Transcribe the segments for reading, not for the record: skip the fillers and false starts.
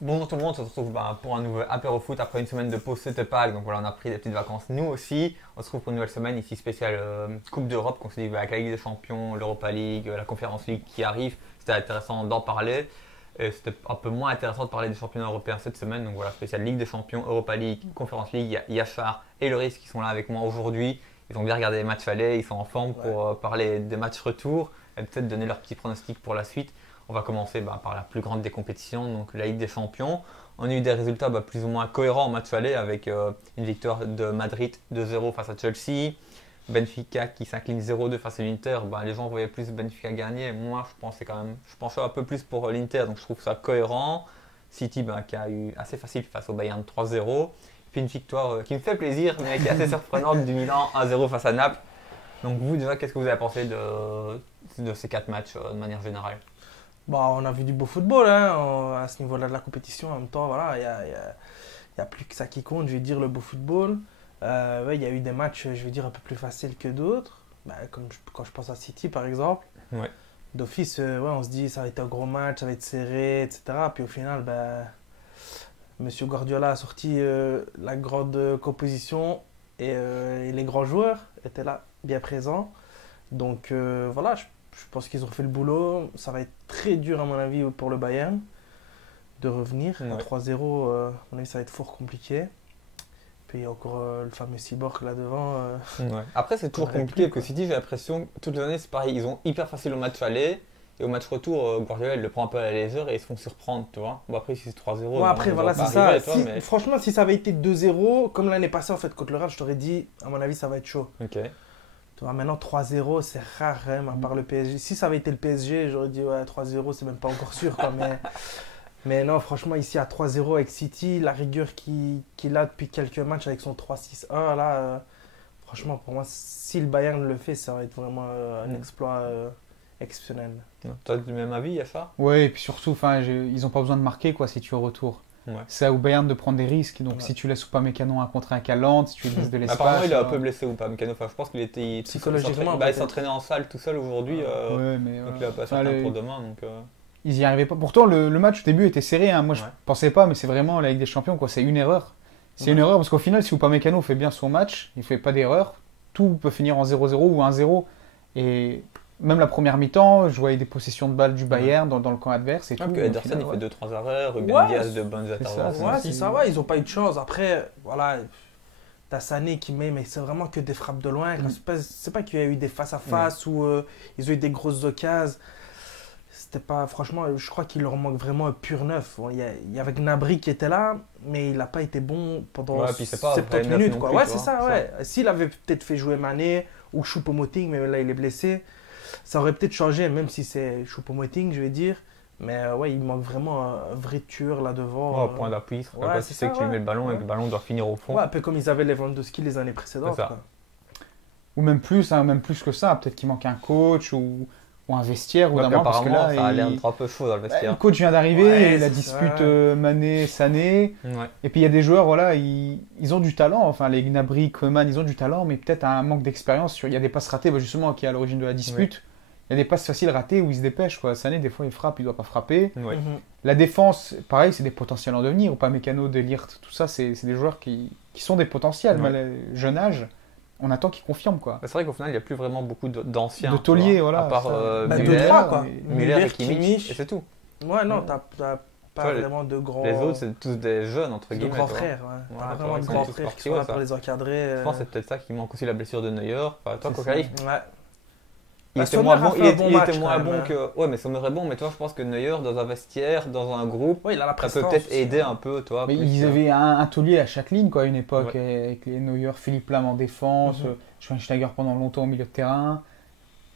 Bonjour tout le monde, on se retrouve pour un nouvel apéro foot après une semaine de pause c'était Pâques. Donc voilà, on a pris des petites vacances nous aussi. On se retrouve pour une nouvelle semaine ici spéciale Coupe d'Europe qu'on s'est dit avec la Ligue des Champions, l'Europa League, la Conference League qui arrive. C'était intéressant d'en parler. Et c'était un peu moins intéressant de parler des championnats européens cette semaine. Donc voilà, spéciale Ligue des Champions, Europa League, Conference League. Il y a Yachar et Loris qui sont là avec moi aujourd'hui. Ils ont bien regardé les matchs allés, ils sont en forme pour parler des matchs retour et peut-être donner leurs petits pronostics pour la suite. On va commencer par la plus grande des compétitions, donc la Ligue des Champions. On a eu des résultats plus ou moins cohérents en match aller avec une victoire de Madrid 2-0 face à Chelsea. Benfica qui s'incline 0-2 face à l'Inter. Les gens voyaient plus Benfica gagner. Moi, je penchais un peu plus pour l'Inter, donc je trouve ça cohérent. City qui a eu assez facile face au Bayern 3-0. Puis une victoire qui me fait plaisir, mais qui est assez surprenante du Milan 1-0 face à Naples. Donc vous, déjà, qu'est-ce que vous avez pensé de ces 4 matchs de manière générale? On a vu du beau football hein, à ce niveau-là de la compétition. En même temps, voilà, y a plus que ça qui compte, je vais dire, le beau football. Ouais, il y a eu des matchs, je vais dire, un peu plus faciles que d'autres. Quand je pense à City, par exemple. Ouais. D'office, on se dit ça va être un gros match, ça va être serré, etc. Puis au final, Monsieur Guardiola a sorti la grande composition et les grands joueurs étaient là, bien présents. Donc voilà, je pense qu'ils ont fait le boulot. Ça va être très dur, à mon avis, pour le Bayern de revenir. Ouais. 3-0, à mon avis, ça va être fort compliqué. Puis il y a encore le fameux Cyborg là devant. Ouais. Après, c'est toujours aurait compliqué pu, parce que quoi. City, j'ai l'impression que toute l'année, c'est pareil. Ils ont hyper facile au match aller et au match retour, Guardiola il le prend un peu à la légère et ils se font surprendre, tu vois. Bon, après, si c'est 3-0, Ouais, après, ils voilà, vont pas c'est arriver, ça. tu vois, mais. Franchement, si ça avait été 2-0, comme l'année passée, en fait, contre le Real, je t'aurais dit, à mon avis, ça va être chaud. Ok. Tu vois, maintenant, 3-0, c'est rare, quand même, à part le PSG. Si ça avait été le PSG, j'aurais dit, ouais, 3-0, c'est même pas encore sûr, quoi. Mais non, franchement, ici, à 3-0 avec City, la rigueur qu'il a depuis quelques matchs avec son 3-6-1, là, franchement, pour moi, si le Bayern le fait, ça va être vraiment un exploit exceptionnel. Toi, du même avis, il y a ça? Ouais, et puis surtout, ils n'ont pas besoin de marquer quoi, si tu es au retour. Ouais. C'est au Bayern de prendre des risques. Donc Ouais. si tu laisses Upamecano un contre un Calante, si tu lui laisses de l'espace. Apparemment, il est un peu blessé ou pas, Mécano. Enfin, je pense qu'il était. Psychologiquement, Il peut-être. s'entraînait en salle tout seul aujourd'hui. Ouais, mais Donc, il a pas enfin, certain pour demain. Donc, ils y arrivaient pas. Pourtant, le match au début était serré. Hein. Moi, je Ouais. pensais pas, mais c'est vraiment la Ligue des Champions, quoi. C'est une erreur. C'est une erreur parce qu'au final, si Upamecano fait bien son match, il fait pas d'erreur, tout peut finir en 0-0 ou 1-0. Et même la première mi-temps, je voyais des possessions de balles du Bayern dans le camp adverse et tout. que Et au Ederson, final, il ouais. fait 2-3 arrêts, Ruben Ouais, Diaz de bonnes c'est ça, interventions. Ouais, aussi. c'est ça, ouais, ils n'ont pas eu de chance. Après, voilà, t'as Sané qui met, mais c'est vraiment que des frappes de loin. C'est pas qu'il y a eu des face-à-face ou ils ont eu des grosses occasions. C'était pas, franchement, je crois qu'il leur manque vraiment un pur neuf. Bon, il y avait Gnabry qui était là, mais il n'a pas été bon pendant Ouais, puis c'est pas un vrai 70 neuf minutes. non Quoi. plus, Ouais, tu c'est vois, ça, ouais. S'il avait peut-être fait jouer Mané ou Choupo-Moting, mais là il est blessé, ça aurait peut-être changé, même si c'est Choupo-Moting, je vais dire. Mais ouais, il manque vraiment un vrai tueur là devant. Ouais, point d'appui, ouais, quand c'est tu sais ça, que tu lui mets le ballon et ouais. que le ballon doit finir au fond. Ouais, un peu comme ils avaient Lewandowski les années précédentes. C'est ça. Quoi. Ou même plus, hein, même plus que ça. Peut-être qu'il manque un coach ou un vestiaire ou Ouais, d'un moment, parce que apparemment, là, ça a l'air d'être un peu chaud dans le le vestiaire. coach vient d'arriver, Ouais, et la c'est dispute ça. Mané-Sané. Ouais. Et puis il y a des joueurs, voilà, ils ont du talent. Enfin, les Gnabry, Koeman, ils ont du talent, mais peut-être un manque d'expérience. Il y a des passes ratées, justement, qui est à l'origine de la dispute. Il y a des passes faciles ratées où ils se dépêchent. Quoi. Sané, des fois, il frappe, il doit pas frapper. Ouais. Mhm. La défense, pareil, c'est des potentiels en devenir. Upamecano, De Ligt, tout ça, c'est des joueurs qui sont des potentiels. Ouais. Jeune âge, on attend qu'ils confirment, quoi. C'est vrai qu'au final, il n'y a plus vraiment beaucoup d'anciens. De tu vois, tauliers, voilà, À part ça. Bah, Müller, 2-3 quoi. Müller et Kimmich, et c'est tout. Ouais, non, t'as pas Toi, vraiment de grands. Les autres, c'est tous des jeunes, entre de guillemets. grands tu vois. frères. Ouais. T'as Ouais, vraiment de ils sont grands tous frères qui partis, sont là ouais, pour ça. les encadrer. Je pense que c'est peut-être ça qui manque aussi la blessure de Neuer. Enfin, toi, C'est Kokai, Ouais. il Bah, était Sommer moins a bon, fait il un était, bon il match, était moins quand même, bon hein. que. Ouais, mais Sommer est bon, mais toi, je pense que Neuer, dans un vestiaire, dans un groupe, Ouais, il a la ça peut prestance peut-être aussi. aider un peu, toi. Mais plus ils que- avaient un taulier à chaque ligne, quoi, à une époque, Ouais. avec les Neuer, Philippe Lam en défense, Mhm. Schweinsteiger pendant longtemps au milieu de terrain.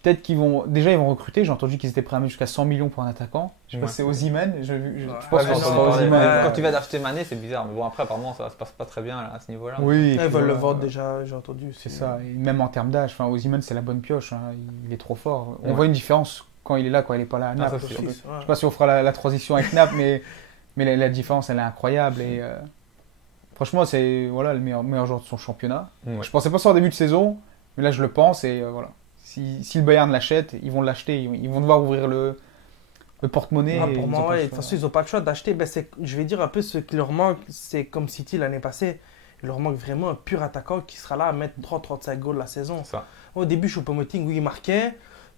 Peut-être qu'ils vont. Déjà, ils vont recruter. J'ai entendu qu'ils étaient prêts à mettre jusqu'à 100 millions pour un attaquant. Je sais pas Ouais. si c'est Osimhen. Je Ouais, pense Ouais, que j'ai c'est entendu pas parler, Osimhen. mais ouais. quand tu vas d'acheter Mané, c'est bizarre. Mais bon, après, apparemment, ça se passe pas très bien là, à ce niveau-là. Oui, Ils veulent le vendre vendre déjà, j'ai entendu. C'est ça. Et même en termes d'âge, Osimhen, c'est la bonne pioche. Hein. Il est trop fort. On Ouais. voit une différence quand il est là, quand il est pas là à Naples. ça, c'est sûr. Je sais pas si on fera la transition avec Naples, mais la différence, elle est incroyable. Et franchement, c'est voilà, le meilleur joueur de son championnat. Ouais. Je pensais pas ça en début de saison, mais là, je le pense. Et voilà. Si le Bayern l'achète, ils vont l'acheter. Ils vont devoir ouvrir Le porte-monnaie. Ah, ils pour ont moi, pas ouais, le de toute choix. façon, ils n'ont pas le choix d'acheter. Ben, je vais dire un peu ce qui leur manque, c'est comme City l'année passée. Il leur manque vraiment un pur attaquant qui sera là à mettre 30-35 goals la saison. Ça. Au début, Choupo-Moting, oui, il marquait.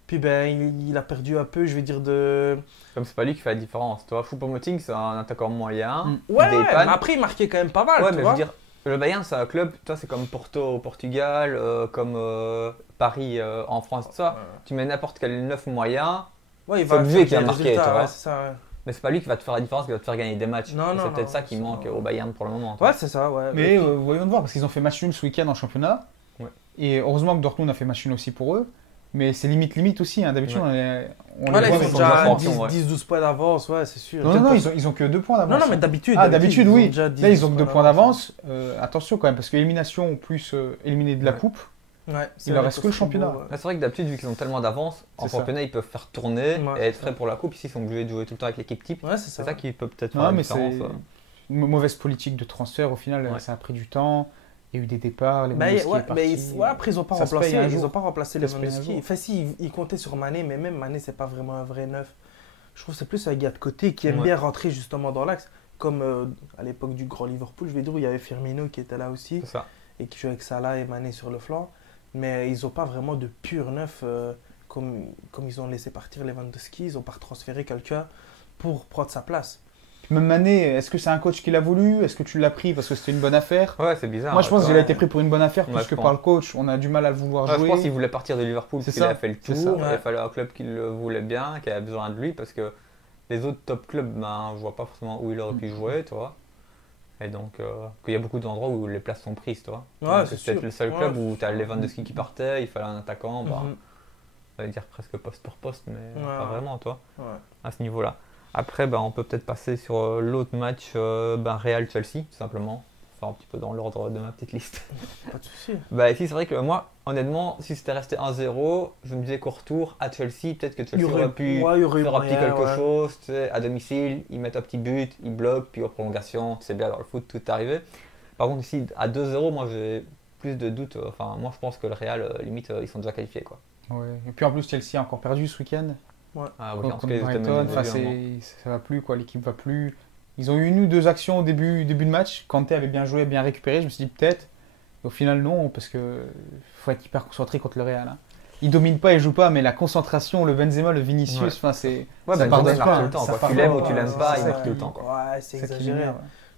Puis ben, il a perdu un peu, je vais dire, de. Comme c'est pas lui qui fait la différence. Tu vois, Choupo-Moting, c'est un attaquant moyen. Mm. Ouais, il ouais, dépanne. mais après, il marquait quand même pas mal. Ouais, tu mais je vois. veux dire, le Bayern, c'est un club, toi, c'est comme Porto au Portugal, comme Paris en France, tout ça. Tu mets n'importe quel neuf moyen, Ouais, il c'est obligé faire qu'il a des marqué, résultats, tu vois. ouais, c'est ça, ouais. mais c'est pas lui qui va te faire la différence, qui va te faire gagner des matchs. Non, Et non, c'est peut-être non, ça qui c'est manque pas- au Bayern pour le moment. tu Ouais, vois. c'est ça, ouais. Mais Et puis- voyons de voir, parce qu'ils ont fait match nul ce week-end en championnat. Ouais. Et heureusement que Dortmund a fait match nul aussi pour eux. Mais c'est limite aussi. Hein. D'habitude, Ouais. on Ouais, là, les ils voit, ont sont déjà déjà champions, ouais. 10-12 points d'avance, ouais, c'est sûr. Non, non, ils ont que 2 points d'avance. Non, non, mais d'habitude. Ah, d'habitude, ils ont oui. déjà Là, ils ont que 2 points d'avance. d'avance. Attention quand même, parce que élimination plus éliminé de la Ouais. coupe, Ouais, Il leur reste que le championnat. ouais. Là, c'est vrai que d'habitude, vu qu'ils ont tellement d'avance, en C'est ça. championnat, ils peuvent faire tourner Ouais, et être c'est prêts ça. pour la coupe. Ici, ils sont obligés de jouer tout le temps avec l'équipe type. Ouais, c'est C'est ça. ça qui peut peut-être faire non, la mais différence. c'est une mauvaise politique de transfert. Au final, Ouais. ça a pris du temps. Il y a eu des départs. Bah, Lewandowski ouais, est parti. mais ouais, après, ils n'ont pas Ça se remplacé, paye un ils jour. ont pas remplacé Ça se paye un Lewandowski. jour. Enfin, si, ils comptaient sur Mané, mais même Mané, c'est pas vraiment un vrai neuf. Je trouve que c'est plus un gars de côté qui aime Ouais. bien rentrer justement dans l'axe. Comme à l'époque du grand Liverpool, je vais dire, où il y avait Firmino qui était là aussi C'est ça. et qui jouait avec Salah et Mané sur le flanc. Mais ils n'ont pas vraiment de pur neuf comme ils ont laissé partir Lewandowski. Ils n'ont pas transféré quelqu'un pour prendre sa place. Même Mané, est-ce que c'est un coach qui l'a voulu? Est-ce que tu l'as pris parce que c'était une bonne affaire? Ouais, c'est bizarre. Moi, je pense ouais. qu'il a été pris pour une bonne affaire Ouais, plus je que pense. par le coach. On a du mal à le vouloir Ouais, je jouer. pense qu'il voulait partir de Liverpool C'est parce qu'il ça, a fait le c'est tour. ça. Et il fallait un club qui le voulait bien, qui avait besoin de lui parce que les autres top clubs, ben, je vois pas forcément où il aurait pu jouer, tu vois. Et donc, qu'il y a beaucoup d'endroits où les places sont prises, tu vois. Ouais, Donc, c'est peut-être sûr. le seul Ouais. club où tu as Lewandowski qui partait, il fallait un attaquant, bah, Mhm. ça veut dire presque poste pour poste, mais Ouais. pas vraiment, toi, Ouais. à ce niveau-là. Après, ben, on peut peut-être passer sur l'autre match, ben, Real-Chelsea, tout simplement. Enfin, un petit peu dans l'ordre de ma petite liste. Pas de souci. Bah ici c'est vrai que moi honnêtement si c'était resté 1-0 je me disais qu'au retour à Chelsea peut-être que Chelsea aurait pu ouais, il y aurait eu faire un petit moyen, quelque ouais. chose, tu sais, à domicile, ils mettent un petit but, ils bloquent, puis en prolongation, tu sais bien dans le foot tout est arrivé. Par contre ici à 2-0 moi j'ai plus de doutes, enfin moi je pense que le Real limite ils sont déjà qualifiés quoi. Ouais. Et puis en plus, Chelsea a encore perdu ce week-end. Ah oui, en Contre tout cas ils étaient Brighton. menés Enfin, régulièrement. ça va plus, quoi. L'équipe va plus. Ils ont eu une ou deux actions au début de match. Kanté avait bien joué, bien récupéré. Je me suis dit peut-être. Au final, non, parce que faut être hyper concentré contre le Real. Hein. Ils dominent pas, ils jouent pas, mais la concentration, le Benzema, le Vinicius, Ouais. enfin c'est. Ouais, ça ben pardonne il marque pas, tout le hein. temps Ça quoi. Tu pardonne l'aimes ou pas, tu l'aimes ouais, pas, c'est il ça marque tout le temps quoi. Ouais, c'est ça qui exagéré. m'énerve.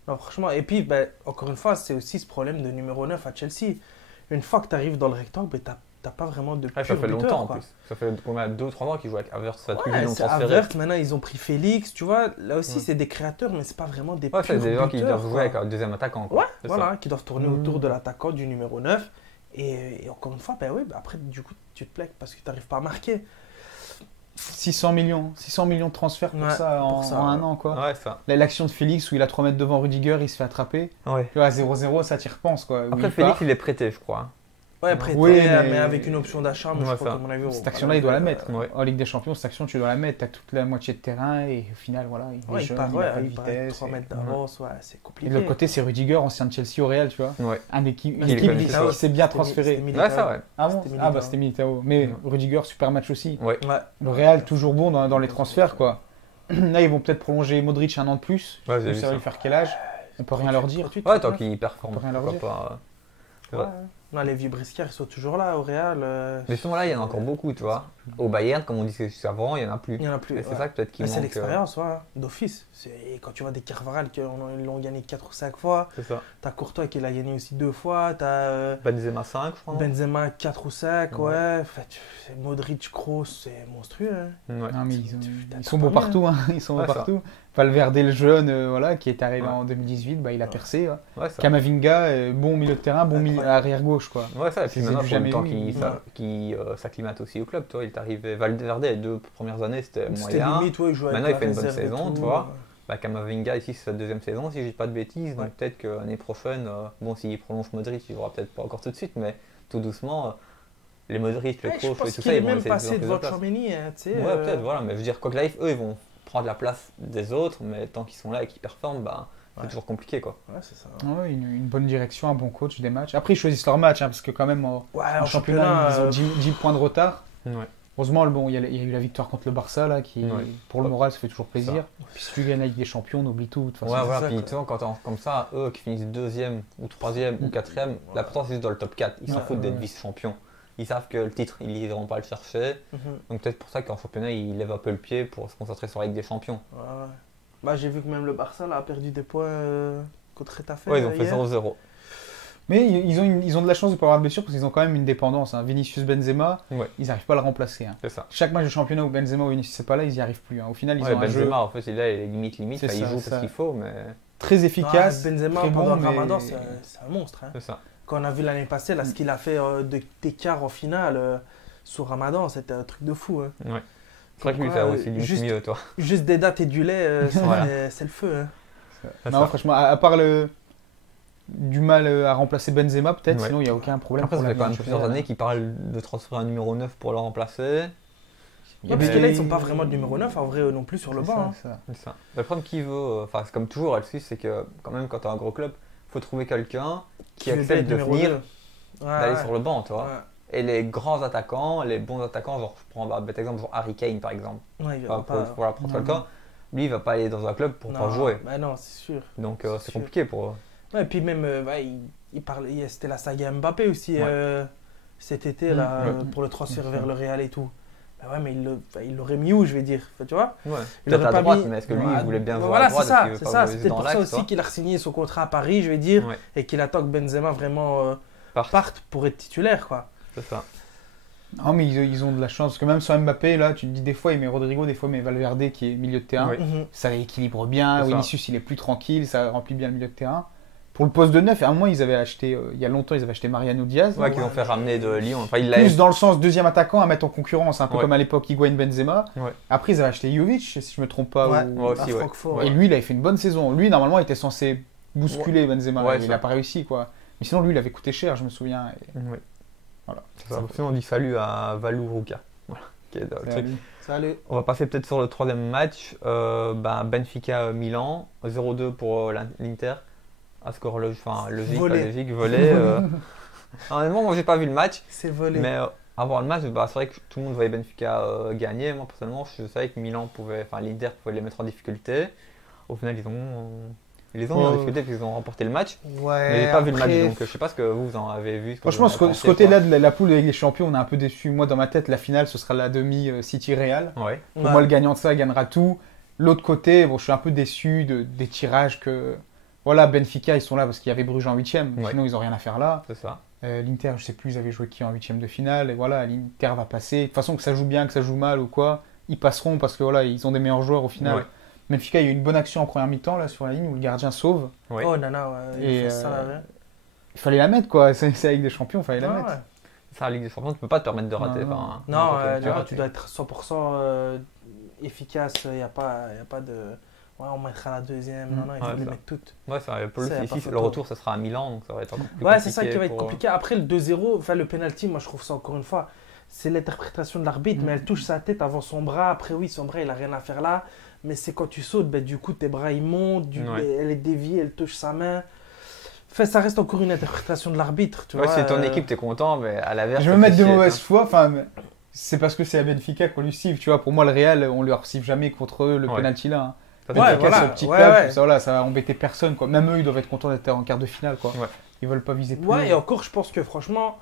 Non, franchement. Et puis, ben, encore une fois, c'est aussi ce problème de numéro 9 à Chelsea. Une fois que tu arrives dans le rectangle, ben, t'as pas vraiment de Ouais, ça pur fait buteur, longtemps en quoi. plus. Ça fait combien 2-3 ans qu'ils jouent avec Havertz, ça depuis Ouais, qu'ils l'ont c'est transféré. Havertz, maintenant ils ont pris Félix, tu vois, là aussi Ouais. c'est des créateurs, mais c'est pas vraiment des Ouais, c'est purs des gens qui buteurs, doivent jouer quoi. avec un deuxième attaquant quoi. Ouais, C'est voilà, ça. qui doivent tourner autour de l'attaquant du numéro 9. Et encore une fois, ben oui, ben après, du coup, tu te plais parce que tu n'arrives pas à marquer. 600 millions de transferts pour Ouais, ça en, pour ça, en un ouais. an, quoi. Ouais, ça. Là, l'action de Félix où il a 3 mètres devant Rudiger, il se fait attraper. Ouais. Tu vois, à 0-0, ça t'y repense, quoi. Où Après il Félix part. il est prêté je crois. Ouais, prêté, Oui, mais... mais avec une option d'achat, mais Ouais, je crois ça. qu'à mon avis, Cette action-là, il doit la mettre. Ouais. En Ligue des Champions, cette action, tu dois la mettre. T'as toute la moitié de terrain et au final, voilà, il est Ouais, jeune, il part, il a pas de il part vitesse. 3 et- mètres d'avance, ouais, c'est Et compliqué. de l'autre côté, c'est Rudiger, ancien de Chelsea au Real, tu vois. Ouais. Une Il équipe connaît tout ça. qui s'est bien C'était transférée. Militao. Ouais, ça ouais. Ah bon? C'était Ah Militao. bah c'était Militao. Mais Ouais. Rudiger, super match aussi. Ouais. Ouais. Le Real, toujours bon dans les transferts, quoi. Là, ils vont peut-être prolonger Modric un an de plus. Ouais, j'ai vu Ça va ça. lui faire quel âge? On peut rien leur dire. 38, Ouais, tant 39. qu'il performe, On peut rien leur pourquoi dire. pas. C'est Ouais. vrai. Non, les vieux briscards, ils sont toujours là au Real. Mais justement là, il y en a encore beaucoup, tu vois. Au Bayern, comme on disait juste avant, il y en a plus. Il y en a plus. Et c'est ouais. ça que peut-être qu'il Mais manque. c'est l'expérience, ouais, d'office. Quand tu vois des Carvaral qui l'ont gagné 4 ou 5 fois, C'est ça. t'as Courtois qui l'a gagné aussi 2 fois, t'as Benzema 5, je crois. non Benzema 4 ou 5, Ouais. ouais. Enfin, Modric, Kroos, c'est monstrueux. Hein. Ouais. Non, mais T'as ils sont pas bons mieux, partout, hein. Ils sont Ouais, bons ça. partout. Valverde, le jeune, voilà, qui est arrivé Ouais. en 2018, bah, il a Ouais. percé. Ouais. Ouais, ça. Kamavinga, bon milieu de terrain, bon milieu Incroyable. arrière gauche, quoi. Ouais, ça. Et puis C'est maintenant, du il faut le jamais temps vu. qu'il s'acclimate aussi au club. Toi, il est arrivé. Valverde, les 2 premières années, c'était C'était moyen. limite, ouais, il jouait Maintenant, avec il fait la une bonne réserve et saison, tout. tu vois. Bah, Kamavinga, ici, c'est sa 2e saison, si je dis pas de bêtises. Ouais. Donc peut-être que l'année prochaine, bon, s'il prolonge Modric, il jouera peut-être pas encore tout de suite, mais tout doucement, les Modric, les Ouais, je Kroos et pense tout qu'il ça, est ils vont même essayer de passé plus en devant plus de place. Chouameni, hein, tu sais. Ouais, peut-être, voilà. Mais je veux dire, quoi que live, eux, ils vont prendre la place des autres, mais tant qu'ils sont là et qu'ils performent, bah, c'est Ouais. toujours compliqué, quoi. Ouais, c'est ça. Ouais, une bonne direction, un bon coach, des matchs. Après, ils choisissent leur match, hein, parce que quand même, Ouais, en championnat, ils ont 10 points de retard. Ouais. Heureusement, bon, il y a eu la victoire contre le Barça, là, qui, pour le moral, ça fait toujours plaisir. Puis si tu gagnes avec des champions, on oublie tout. De toute façon. Ouais, voilà, ça, puis quoi. tu vois, quand comme ça, eux qui finissent 2e ou 3e ou 4e, l'important c'est juste dans le top 4. Ils s'en foutent d'être vice-champions. Ils savent que le titre, ils n'iront pas le chercher. Donc peut-être pour ça qu'en championnat, ils lèvent un peu le pied pour se concentrer sur la Ligue des Champions. Ouais. Bah, j'ai vu que même le Barça là, a perdu des points contre Retafe. Ouais, ils ont fait hier. 0-0. Mais ils ont de la chance de ne pas avoir de blessure parce qu'ils ont quand même une dépendance. Hein. Vinicius Benzema, ils n'arrivent pas à le remplacer. Hein. C'est ça. Chaque match de championnat où Benzema ou Vinicius n'est pas là, ils n'y arrivent plus. Hein. Au final, ils ont un jeu Benzema, en fait, il est limite. C'est Enfin, il ça, joue ça. parce qu'il faut, mais. très efficace. Benzema très pendant bon, le Ramadan, mais- c'est un monstre. Hein. C'est ça. Quand on a vu l'année passée, là, ce qu'il a fait d'écart en finale sous Ramadan, c'était un truc de fou. Hein. Ouais. C'est vrai que lui, Ouais, ça aussi limite juste- mieux, toi. Juste des dates et du lait, Voilà. c'est le feu. Hein. C'est Non, ça. franchement, à part du mal à remplacer Benzema, peut-être, Ouais. sinon il n'y a aucun problème. Après, ça pour fait la quand même Ligue des plusieurs Champions. années qu'ils parlent de transférer un numéro 9 pour le remplacer. Ouais, parce que là, ils sont pas vraiment de numéro 9, en vrai, eux non plus sur le C'est banc. ça, Hein. c'est ça. C'est ça. Le problème qu'il veut, enfin, c'est comme toujours, elle c'est que quand même, quand tu as un gros club, il faut trouver quelqu'un qui veut bien accepte être de numéro venir, 2. Ouais, d'aller ouais. sur le banc, tu vois. Ouais. Et les grands attaquants, les bons attaquants, genre, je prends un bête exemple, genre Harry Kane par exemple, Ouais, il enfin, va pas... pour prendre quelqu'un, lui il va pas aller dans un club pour Non, pas jouer. bah non, c'est sûr. Donc c'est c'est sûr. compliqué pour eux. Ouais, et puis même, il parlait, c'était la saga Mbappé aussi cet été là, pour le transfert vers le Real et tout. Bah ouais, mais il l'aurait mis où, je vais dire, enfin, tu vois? Ouais. Il Peut-être aurait à pas droite, mis- mais est-ce que lui Ouais, il voulait bien jouer voilà, à droite, c'est est-ce ça, qu'il veut c'est pas ça. jouer C'était dans pour ça l'axe, aussi toi qu'il a signé son contrat à Paris, je vais dire, Ouais. et qu'il attend que Benzema vraiment Parte. parte pour être titulaire, quoi. C'est ça. Non, mais ils ont de la chance. Parce que même sur Mbappé, là, tu te dis des fois, il met Rodrigo, des fois, il met Valverde qui est milieu de terrain. Oui. Ça équilibre bien. C'est ça. Vinicius, il est plus tranquille, ça remplit bien le milieu de terrain. Pour le poste de 9, à un moment, ils avaient acheté, il y a longtemps, ils avaient acheté Mariano Diaz. Ouais, qu'ils ont fait ramener de Lyon. Enfin, il l'a. Plus dans le sens deuxième attaquant à mettre en concurrence, un peu Ouais. comme à l'époque Higuaín Benzema. Ouais. Après, ils avaient acheté Jovic, si je me trompe pas. Ouais, ou- Ouais, aussi, à ouais. Francfort. Et lui, il avait fait une bonne saison. Lui, normalement, il était censé bousculer Benzema. Ouais, il ça. n'a pas réussi, quoi. Mais sinon, lui, il avait coûté cher, je me souviens. Et- Oui. Voilà. C'est ça. Sinon, on dit salut à Valou Ruka. Voilà. Qui est dans le truc. Salut. Salut. On va passer peut-être sur le troisième match. Benfica-Milan, 0-2 pour l'Inter. À score logique, Volé. pas logique, volé. Honnêtement, moi j'ai pas vu le match, C'est volé. mais avant le match, c'est vrai que tout le monde voyait Benfica gagner. Moi personnellement, je savais que l'Inter pouvait les mettre en difficulté. Au final, ils les ont mis en difficulté parce qu'ils ont remporté le match. Ouais, Mais j'ai pas vu le match, après- donc je sais pas ce que vous en avez vu. Franchement, ce côté-là de la poule avec les champions, on est un peu déçu. Moi, dans ma tête, la finale, ce sera la demi City-Real. Ouais. Pour moi, le gagnant de ça gagnera tout. L'autre côté, bon, je suis un peu déçu des tirages que. Voilà, Benfica, ils sont là parce qu'il y avait Bruges en 8ème. Ouais. Sinon, ils n'ont rien à faire là. C'est ça. L'Inter, je sais plus, ils avaient joué qui en 8ème de finale. Et voilà, l'Inter va passer. De toute façon, que ça joue bien, que ça joue mal ou quoi, ils passeront parce que voilà, ils ont des meilleurs joueurs au final. Ouais. Benfica, il y a eu une bonne action en première mi-temps là sur la ligne où le gardien sauve. Ouais. Oh, nana, ouais. Et, Il fait ça, là, ouais. Il fallait la mettre quoi. C'est avec des champions, il fallait la Ouais, mettre. ouais. Ça, la Ligue des Champions, tu peux pas te permettre de rater. Non, enfin, Non, n'importe quel là, tir. tu dois être 100% efficace. Il n'y a pas de. Ouais, on mettra la deuxième. Non, non, il faut Ouais, les ça. mettre toutes. Ouais, ça, pour Ça, y a le, pas ici, photo. le retour, ça sera à Milan, donc ça va être encore plus Ouais, compliqué. c'est ça qui va être pour- compliqué. Après, le 2-0, enfin, le penalty, moi, je trouve ça encore une fois. C'est l'interprétation de l'arbitre, mais elle touche sa tête avant son bras. Après, oui, son bras, il a rien à faire là. Mais c'est quand tu sautes, ben, du coup, tes bras, ils montent. Ouais. Elle est déviée, elle touche sa main. Enfin, ça reste encore une interprétation de l'arbitre. Tu Ouais, vois, si ton équipe, t'es content, mais à l'inverse. Je vais ça me fait mettre de chier, mauvaise hein. foi. Enfin, mais c'est parce que c'est à Benfica qu'on lui siffle. Tu vois, pour moi, le Real, on lui siffle jamais contre eux le Ouais. penalty là. Hein. Ça, Benfica, c'est- voilà. c'est un petit ouais, club, ouais. Ça, voilà, ça va embêter personne. Quoi. Même eux, ils doivent être contents d'être en quart de finale. Quoi. Ouais. Ils veulent pas viser plus. Ouais, et encore, je pense que franchement,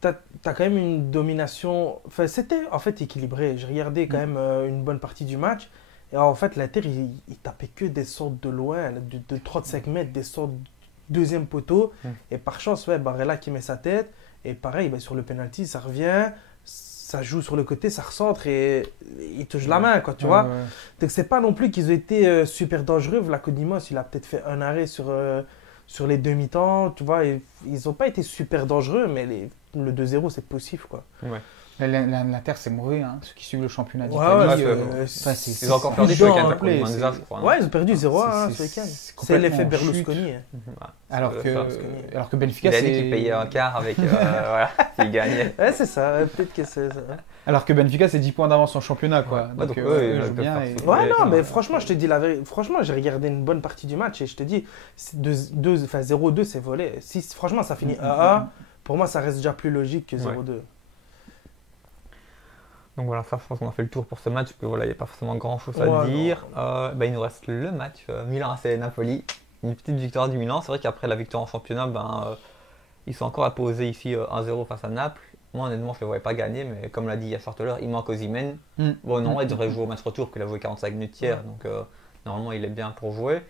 t'as quand même une domination. Enfin, c'était en fait équilibré. J'ai regardé quand même une bonne partie du match. Et en fait, l'Inter, il tapait que des sortes de loin, de 35 mètres, des sortes de deuxième poteau. Et par chance, ouais, Barella qui met sa tête. Et pareil, ben, sur le penalty, ça revient. Ça joue sur le côté, ça recentre et il touche la main, quoi, tu vois. Ouais. Donc c'est pas non plus qu'ils ont été super dangereux. Vlachodimos, il a peut-être fait un arrêt sur les demi-temps, tu vois. Et ils n'ont pas été super dangereux, mais le 2-0, c'est possible, quoi. Ouais. L'Inter, c'est mauvais. Hein. Ceux qui suivent le championnat Ouais, d'Italie. ouais, enfin, c'est- Ils ont encore c'est perdu plus ce week-end dans à le play, cause de Manza, je crois. non Ouais, ils ont perdu 0-1 C'est- ce week-end. c'est C'est l'effet complètement en chute. Berlusconi. hein. Alors C'est que, ça. alors que Benfica, Il a dit c'est. qu'il payait un quart avec. Voilà, s'il gagnait. Ouais, c'est ça. Peut-être que c'est ça. Alors que Benfica, c'est 10 points d'avance en championnat. Quoi. Ouais, Donc, donc, eux, eux, ils ils jouent bien. peuvent et- faire Ouais, Ouais, non, ouais. mais franchement, je te dis la vérité. Franchement, j'ai regardé une bonne partie du match et je te dis, 0-2, c'est volé. Si franchement, ça finit 1-1, pour moi, ça reste déjà plus logique que 0-2. Donc voilà, ça, je pense qu'on a fait le tour pour ce match, parce que voilà, il n'y a pas forcément grand-chose Ouais, à dire. non. Il nous reste le match Milan AC Napoli. Une petite victoire du Milan. C'est vrai qu'après la victoire en championnat, ils sont encore imposés ici 1-0 face à Naples. Moi, honnêtement, je ne les voyais pas gagner, mais comme l'a dit Yasser tout à l'heure, il manque Osimhen. Bon, non, il devrait jouer au match retour, qu'il a joué 45 minutes hier, donc normalement, il est bien pour jouer.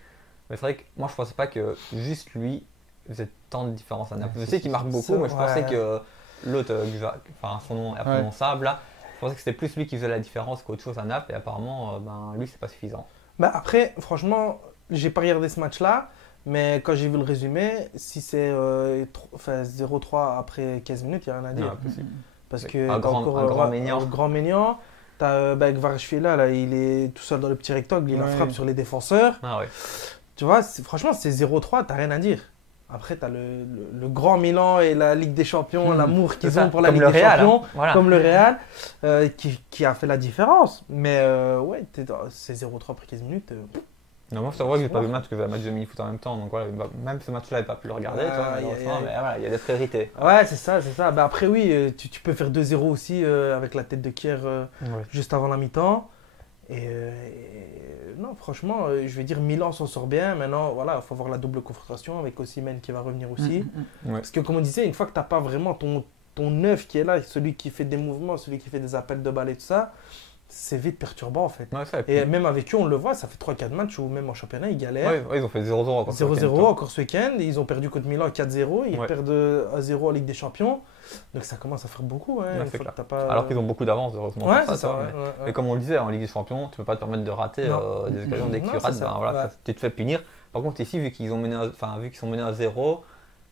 Mais c'est vrai que moi, je ne pensais pas que juste lui faisait tant de différence à Naples. Je sais qu'il marque beaucoup, mais je pensais que l'autre, enfin, son nom est imprononçable, là, je pensais que c'était plus lui qui faisait la différence qu'autre chose à Naples, et apparemment, lui, c'est pas suffisant. Bah après, franchement, j'ai pas regardé ce match-là, mais quand j'ai vu le résumé, si c'est 0-3 après 15 minutes, il n'y a rien à dire. Non, impossible. Parce Oui. que Un grand Maignan. Grand Maignan, t'as Kvaratskhelia, là, il est tout seul dans le petit rectangle, il la frappe sur les défenseurs. Ah ouais. Tu vois, franchement, c'est 0-3, t'as rien à dire. Après, t'as le grand Milan et la Ligue des Champions, l'amour qu'ils ont pour la Ligue des Champions, voilà. comme le Real, qui a fait la différence. Mais ouais, c'est 0-3 après 15 minutes. Non, moi, je t'avoue que j'ai pas vu le match, parce que j'ai un match de mini-foot en même temps, donc voilà, même ce match-là, j'ai pas pu le regarder, mais voilà, il y a des priorités. Ouais, c'est ça. Bah, après, oui, tu peux faire 2-0 aussi avec la tête de Kier juste avant la mi-temps. Et non, franchement, je vais dire Milan s'en sort bien. Maintenant, voilà, il faut avoir la double confrontation avec Osimhen qui va revenir aussi. Parce que, comme on disait, une fois que tu n'as pas vraiment ton neuf qui est là, celui qui fait des mouvements, celui qui fait des appels de balles et tout ça, c'est vite perturbant en fait. Ouais, ça, et même avec eux, on le voit, ça fait 3-4 matchs où même en championnat, ils galèrent. Ouais, ils ont fait 0-0 encore 0-0 encore ce week-end. Ils ont perdu contre Milan 4-0. Ils perdent 1-0 en Ligue des Champions. Donc ça commence à faire beaucoup. Une fois que t'as pas... Alors qu'ils ont beaucoup d'avance, heureusement. Ouais, pour c'est ça. Mais comme on le disait, en Ligue des Champions, tu ne peux pas te permettre de rater des occasions. Dès que tu rates, tu te fais punir. Par contre, ici, vu qu'ils sont menés à 0,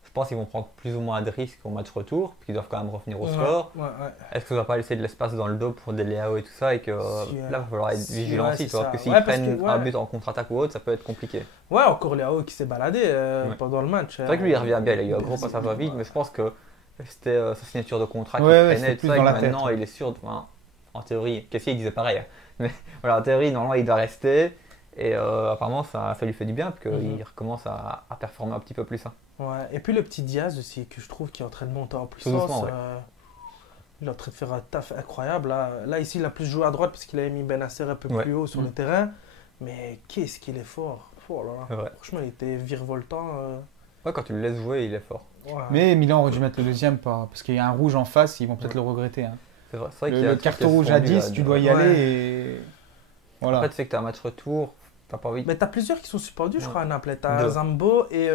je pense qu'ils vont prendre plus ou moins de risques au match retour, puis ils doivent quand même revenir au score. Est-ce que ça va pas laisser de l'espace dans le dos pour des Léao et tout ça, et que là, il va falloir être vigilant aussi, parce que s'ils prennent un but en contre-attaque ou autre, ça peut être compliqué. Ouais, encore Léao qui s'est baladé pendant le match. C'est vrai que lui, il revient bien, il a eu un gros passage à vide, mais je pense que c'était sa signature de contrat qui traînait, tout ça, et maintenant, il est sûr, en théorie, Kessié, il disait pareil, mais voilà, en théorie, normalement, il doit rester. Et apparemment, ça lui fait du bien, parce qu'il recommence à performer un petit peu plus. Ouais, et puis le petit Diaz aussi, que je trouve qui est en train de monter en puissance. Il est en train de faire un taf incroyable. Là, ici, il a plus joué à droite parce qu'il avait mis Benasser un peu plus haut sur le terrain. Mais qu'est-ce qu'il est fort. Oh là là. Franchement, il était virevoltant. Ouais, quand tu le laisses jouer, il est fort. Ouais. Mais Milan aurait dû mettre le deuxième, parce qu'il y a un rouge en face, ils vont peut-être le regretter. Hein. C'est vrai le carton rouge à 10, tu dois y aller. Et... Voilà. Après, tu sais que tu as un match retour. T'as pas envie. Mais t'as plusieurs qui sont suspendus, je crois, à Naples. T'as Zambo et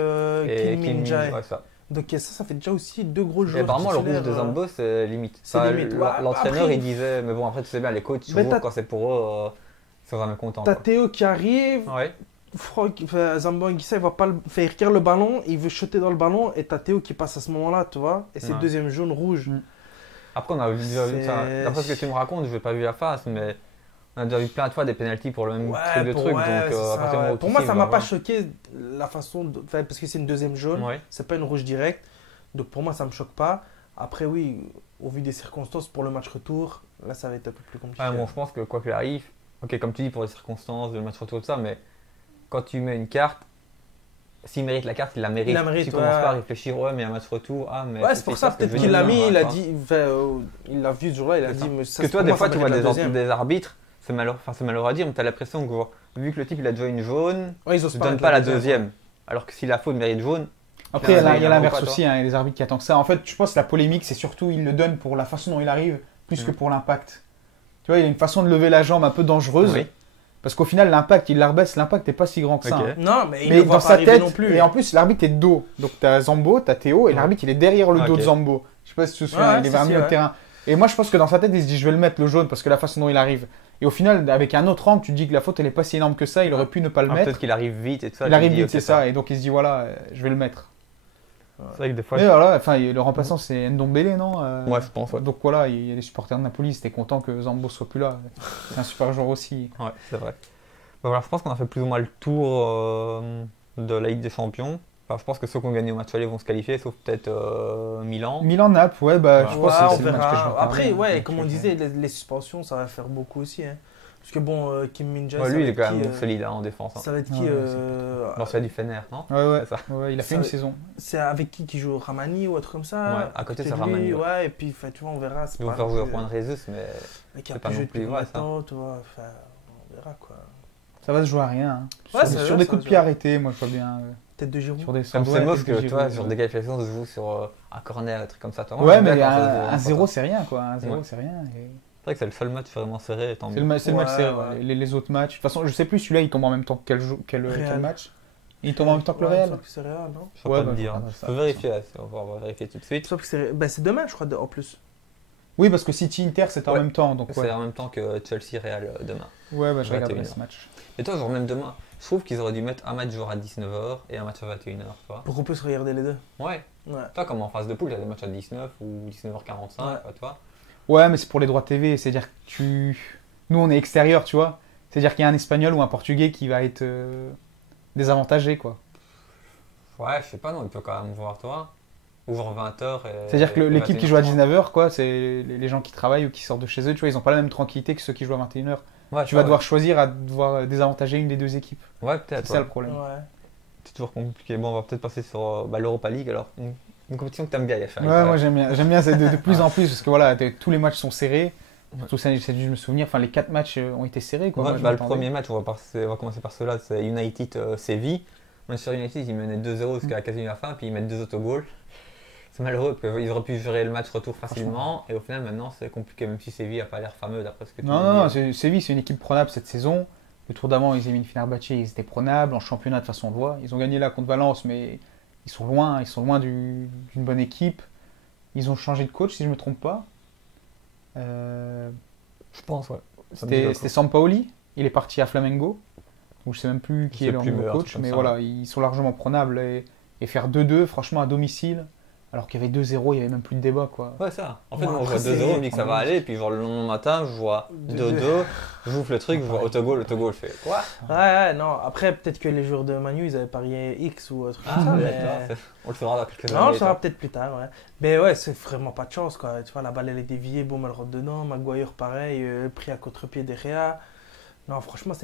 Kim Min-jae. Donc ça fait déjà aussi 2 gros joueurs. Et apparemment, le rouge de Zambo, c'est limite. L'entraîneur, il disait, mais bon, après, tu sais bien, les coachs, souvent, quand c'est pour eux, ils sont jamais contents. T'as Théo qui arrive. Zambo Anguissa, il va pas il regarde le ballon, il veut shooter dans le ballon, et t'as Théo qui passe à ce moment-là, tu vois. Et c'est deuxième jaune rouge. Après, on a déjà vu ça. D'après ce que tu me racontes, je n'ai pas vu la face, mais on a déjà vu plein de fois des pénaltys pour le même type de truc. Donc, pour moi, ça m'a pas choqué la façon parce que c'est une deuxième jaune, c'est pas une rouge directe. Donc pour moi, ça me choque pas. Après, oui, au vu des circonstances pour le match retour, là, ça va être un peu plus compliqué. Bon, je pense que quoi qu'il arrive, ok, comme tu dis pour les circonstances, le match retour, tout ça, mais quand tu mets une carte, s'il mérite la carte, il la mérite. Tu commences pas à réfléchir, mais il y a un match retour. Mais c'est pour ça, peut-être qu'il l'a mis, il a dit, il l'a vu ce jour-là, il a dit. Parce que toi, des fois, tu vois des arbitres. C'est malheureux à dire, mais tu as l'impression que vu que le type il a déjà une jaune, il ne donne pas la deuxième. Alors que s'il a faux, il mérite jaune. Après, il y a l'inverse aussi, il y a les arbitres qui attendent ça. En fait, je pense que la polémique, c'est surtout il le donne pour la façon dont il arrive, plus que pour l'impact. Tu vois, il y a une façon de lever la jambe un peu dangereuse. Parce qu'au final, l'impact, il la rebaisse, l'impact n'est pas si grand que ça. Non, mais il ne voit dans sa tête non plus. Et en plus, l'arbitre est de dos. Donc tu as Zambo, tu as Théo, et l'arbitre il est derrière le dos de Zambo. Je sais pas si tu te souviens, il est vers le milieu de terrain. Et moi, je pense que dans sa tête, il se dit je vais le mettre le jaune parce que la façon dont il arrive. Et au final, avec un autre angle, tu te dis que la faute, elle n'est pas si énorme que ça. Il aurait pu ne pas le mettre. Peut-être qu'il arrive vite et tout ça. Il arrive vite, c'est ça. Et donc, il se dit, voilà, je vais le mettre. C'est vrai que des fois. Mais voilà, enfin, le remplaçant, c'est Ndombele, non Ouais, je pense. Donc voilà, il y a les supporters de Napoli, c'était content que Zambo soit plus là. C'est un super joueur aussi. Ouais, c'est vrai. Voilà, je pense qu'on a fait plus ou moins le tour de la Ligue des Champions. Enfin, je pense que ceux qui ont gagné au match aller vont se qualifier, sauf peut-être Milan. Milan-Naples, je pense que c'est le match que je vais Après, comme on disait, les suspensions, ça va faire beaucoup aussi. Hein. Parce que bon, Kim Min-jae, Ouais, ça lui, va il est être quand qui, même solide hein, en défense. Hein. ça va être qui Ouais, L'ancien du Fener, non? Ouais, C'est ça. ouais, il a fait Ça- une saison. C'est avec qui joue Ramani ou autre comme ça? Ouais, à côté, de c'est lui, Ramani, ouais. Ouais, et puis enfin, tu vois, on verra. C'est Ils vont pas faire non jouer plus, Juan Jesus, mais mec qui a c'est pas plus non joué plus, depuis ouais, combien de ça. temps, tu vois. Enfin, on verra quoi. Ça va se jouer à rien. Hein. Ouais, sur ça sur va, des ça coups va de pied se arrêtés, moi je vois bien. Tête de Giroud. Sur des comme ouais, c'est moche peut-être que toi, Giroud, sur ouais. des qualifications, ça se joue sur un corner, un truc comme ça. Toi, moi, Ouais, j'aime mais bien quand ça se joue un en 0 contre. c'est rien quoi. Un 0 Ouais. c'est rien. Et... C'est vrai que c'est le seul match vraiment serré. Tant C'est mieux. le, c'est le match Ouais, serré. ouais. Ouais. Les autres matchs. De toute façon, je sais plus, celui-là il tombe en même temps que quel Real. match. Il tombe en même temps que le Ouais, Real. sauf que c'est Real, non? Je peux Ouais, pas bah, te dire. voilà, Je ça, peux vérifier, là, on va vérifier tout de suite. Sauf que c'est demain, je crois, en plus. Oui, parce que City Inter c'était en Ouais. même temps. Donc, C'est ouais, en même temps que Chelsea Real demain. ouais bah, je 21 regarderai heures. ce match. Et toi, genre même demain, je trouve qu'ils auraient dû mettre un match genre à 19h et un match à 21h, tu vois. Pour qu'on puisse regarder les deux. Ouais. Ouais. Toi, comme en phase de poule, il y a des matchs à 19 ou 19h45, Ouais. quoi, tu vois. Ouais, mais c'est pour les droits TV. C'est-à-dire que nous on est extérieur, tu vois. C'est-à-dire qu'il y a un Espagnol ou un Portugais qui va être désavantagé, quoi. Ouais, je sais pas, non, il peut quand même voir, toi. Ou genre 20h. C'est-à-dire que l'équipe qui joue à 19h, quoi, c'est les gens qui travaillent ou qui sortent de chez eux, tu vois, ils ont pas la même tranquillité que ceux qui jouent à 21h. Ouais, Tu vas devoir choisir à devoir désavantager une des deux équipes. Ouais, C'est peut-être. ça Ouais. le problème. Ouais. C'est toujours compliqué. Bon, on va peut-être passer sur l'Europa League alors. Une compétition que t'aimes bien, Yacha. Ouais, moi j'aime bien ça de plus en plus parce que voilà, tous les matchs sont serrés. Surtout ça, j'essaie de me souvenir, enfin les 4 matchs ont été serrés, quoi. Ouais, Moi, je bah, le m'attendais. premier match, on va commencer par cela, c'est United Séville. Manchester United, ils menaient 2-0 jusqu'à quasiment la fin, puis ils mettent 2 autogols. C'est malheureux, parce qu'ils auraient pu gérer le match retour facilement, et au final, maintenant, c'est compliqué, même si Séville n'a pas l'air fameux d'après ce que tu Non, dis. non, non, Séville, c'est une équipe prenable cette saison. Le tour d'avant, ils éliminent Fenerbahçe, ils étaient prenables. En championnat, de toute façon, on le voit. Ils ont gagné là contre Valence, mais ils sont loin d'une bonne équipe. Ils ont changé de coach, si je ne me trompe pas. Je pense, ouais. Ça me dit C'était quelque chose. Sampaoli, il est parti à Flamengo. Donc je sais même plus Je qui sais est leur plus, nouveau mais un coach, truc comme mais ça, voilà, ils sont largement prenables. Et faire 2-2, franchement, à domicile, alors qu'il y avait 2-0, il n'y avait même plus de débat, quoi. Ouais, ça. En fait, Ouais, moi, je après, vois 2-0, je me dis que ça va c'est- aller, puis genre le lendemain matin, je vois 2-2, j'ouvre le truc, je vois autogol, je fais quoi? Ouais, non. Après, peut-être que les joueurs de Manu, ils avaient parié X ou autre chose. Ah, mais... d'accord, on le saura dans quelques années. Non, on le saura toi. peut-être plus tard, ouais. Mais ouais, c'est vraiment pas de chance, quoi. Tu vois, la balle, elle est déviée, boum, elle rentre dedans. Maguire, pareil, pris à contre-pied derrière. Non, franchement,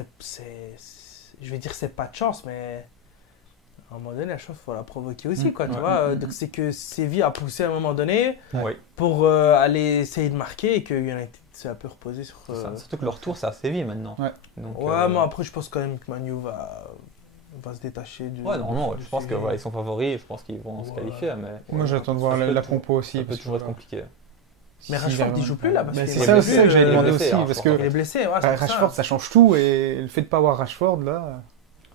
je vais dire c'est pas de chance, mais à un moment donné, la chance, il faut la provoquer aussi, quoi. Tu Ouais. vois, donc c'est que Séville a poussé à un moment donné Oui, pour aller essayer de marquer et que United s'est un peu reposé sur... c'est ça. Surtout que le retour, c'est à Séville maintenant. Ouais. Donc, Ouais, mais après, je pense quand même que Manu va se détacher du... Ouais, normalement, du je pense que Séville. voilà, ils sont favoris, je pense qu'ils vont se Ouais. qualifier, mais Moi, j'attends de voir ça peut la tout- compo aussi. ça peut parce toujours que, être compliqué. Mais si Rashford, j'arrive il à- joue plus, là, parce Mais que- c'est Il est ça blessé, aussi que il j'allais est demander blessé, aussi, Rashford, parce en que Il est blessé, ouais, c'est pour Rashford, ça change tout, et le fait de pas avoir Rashford, là...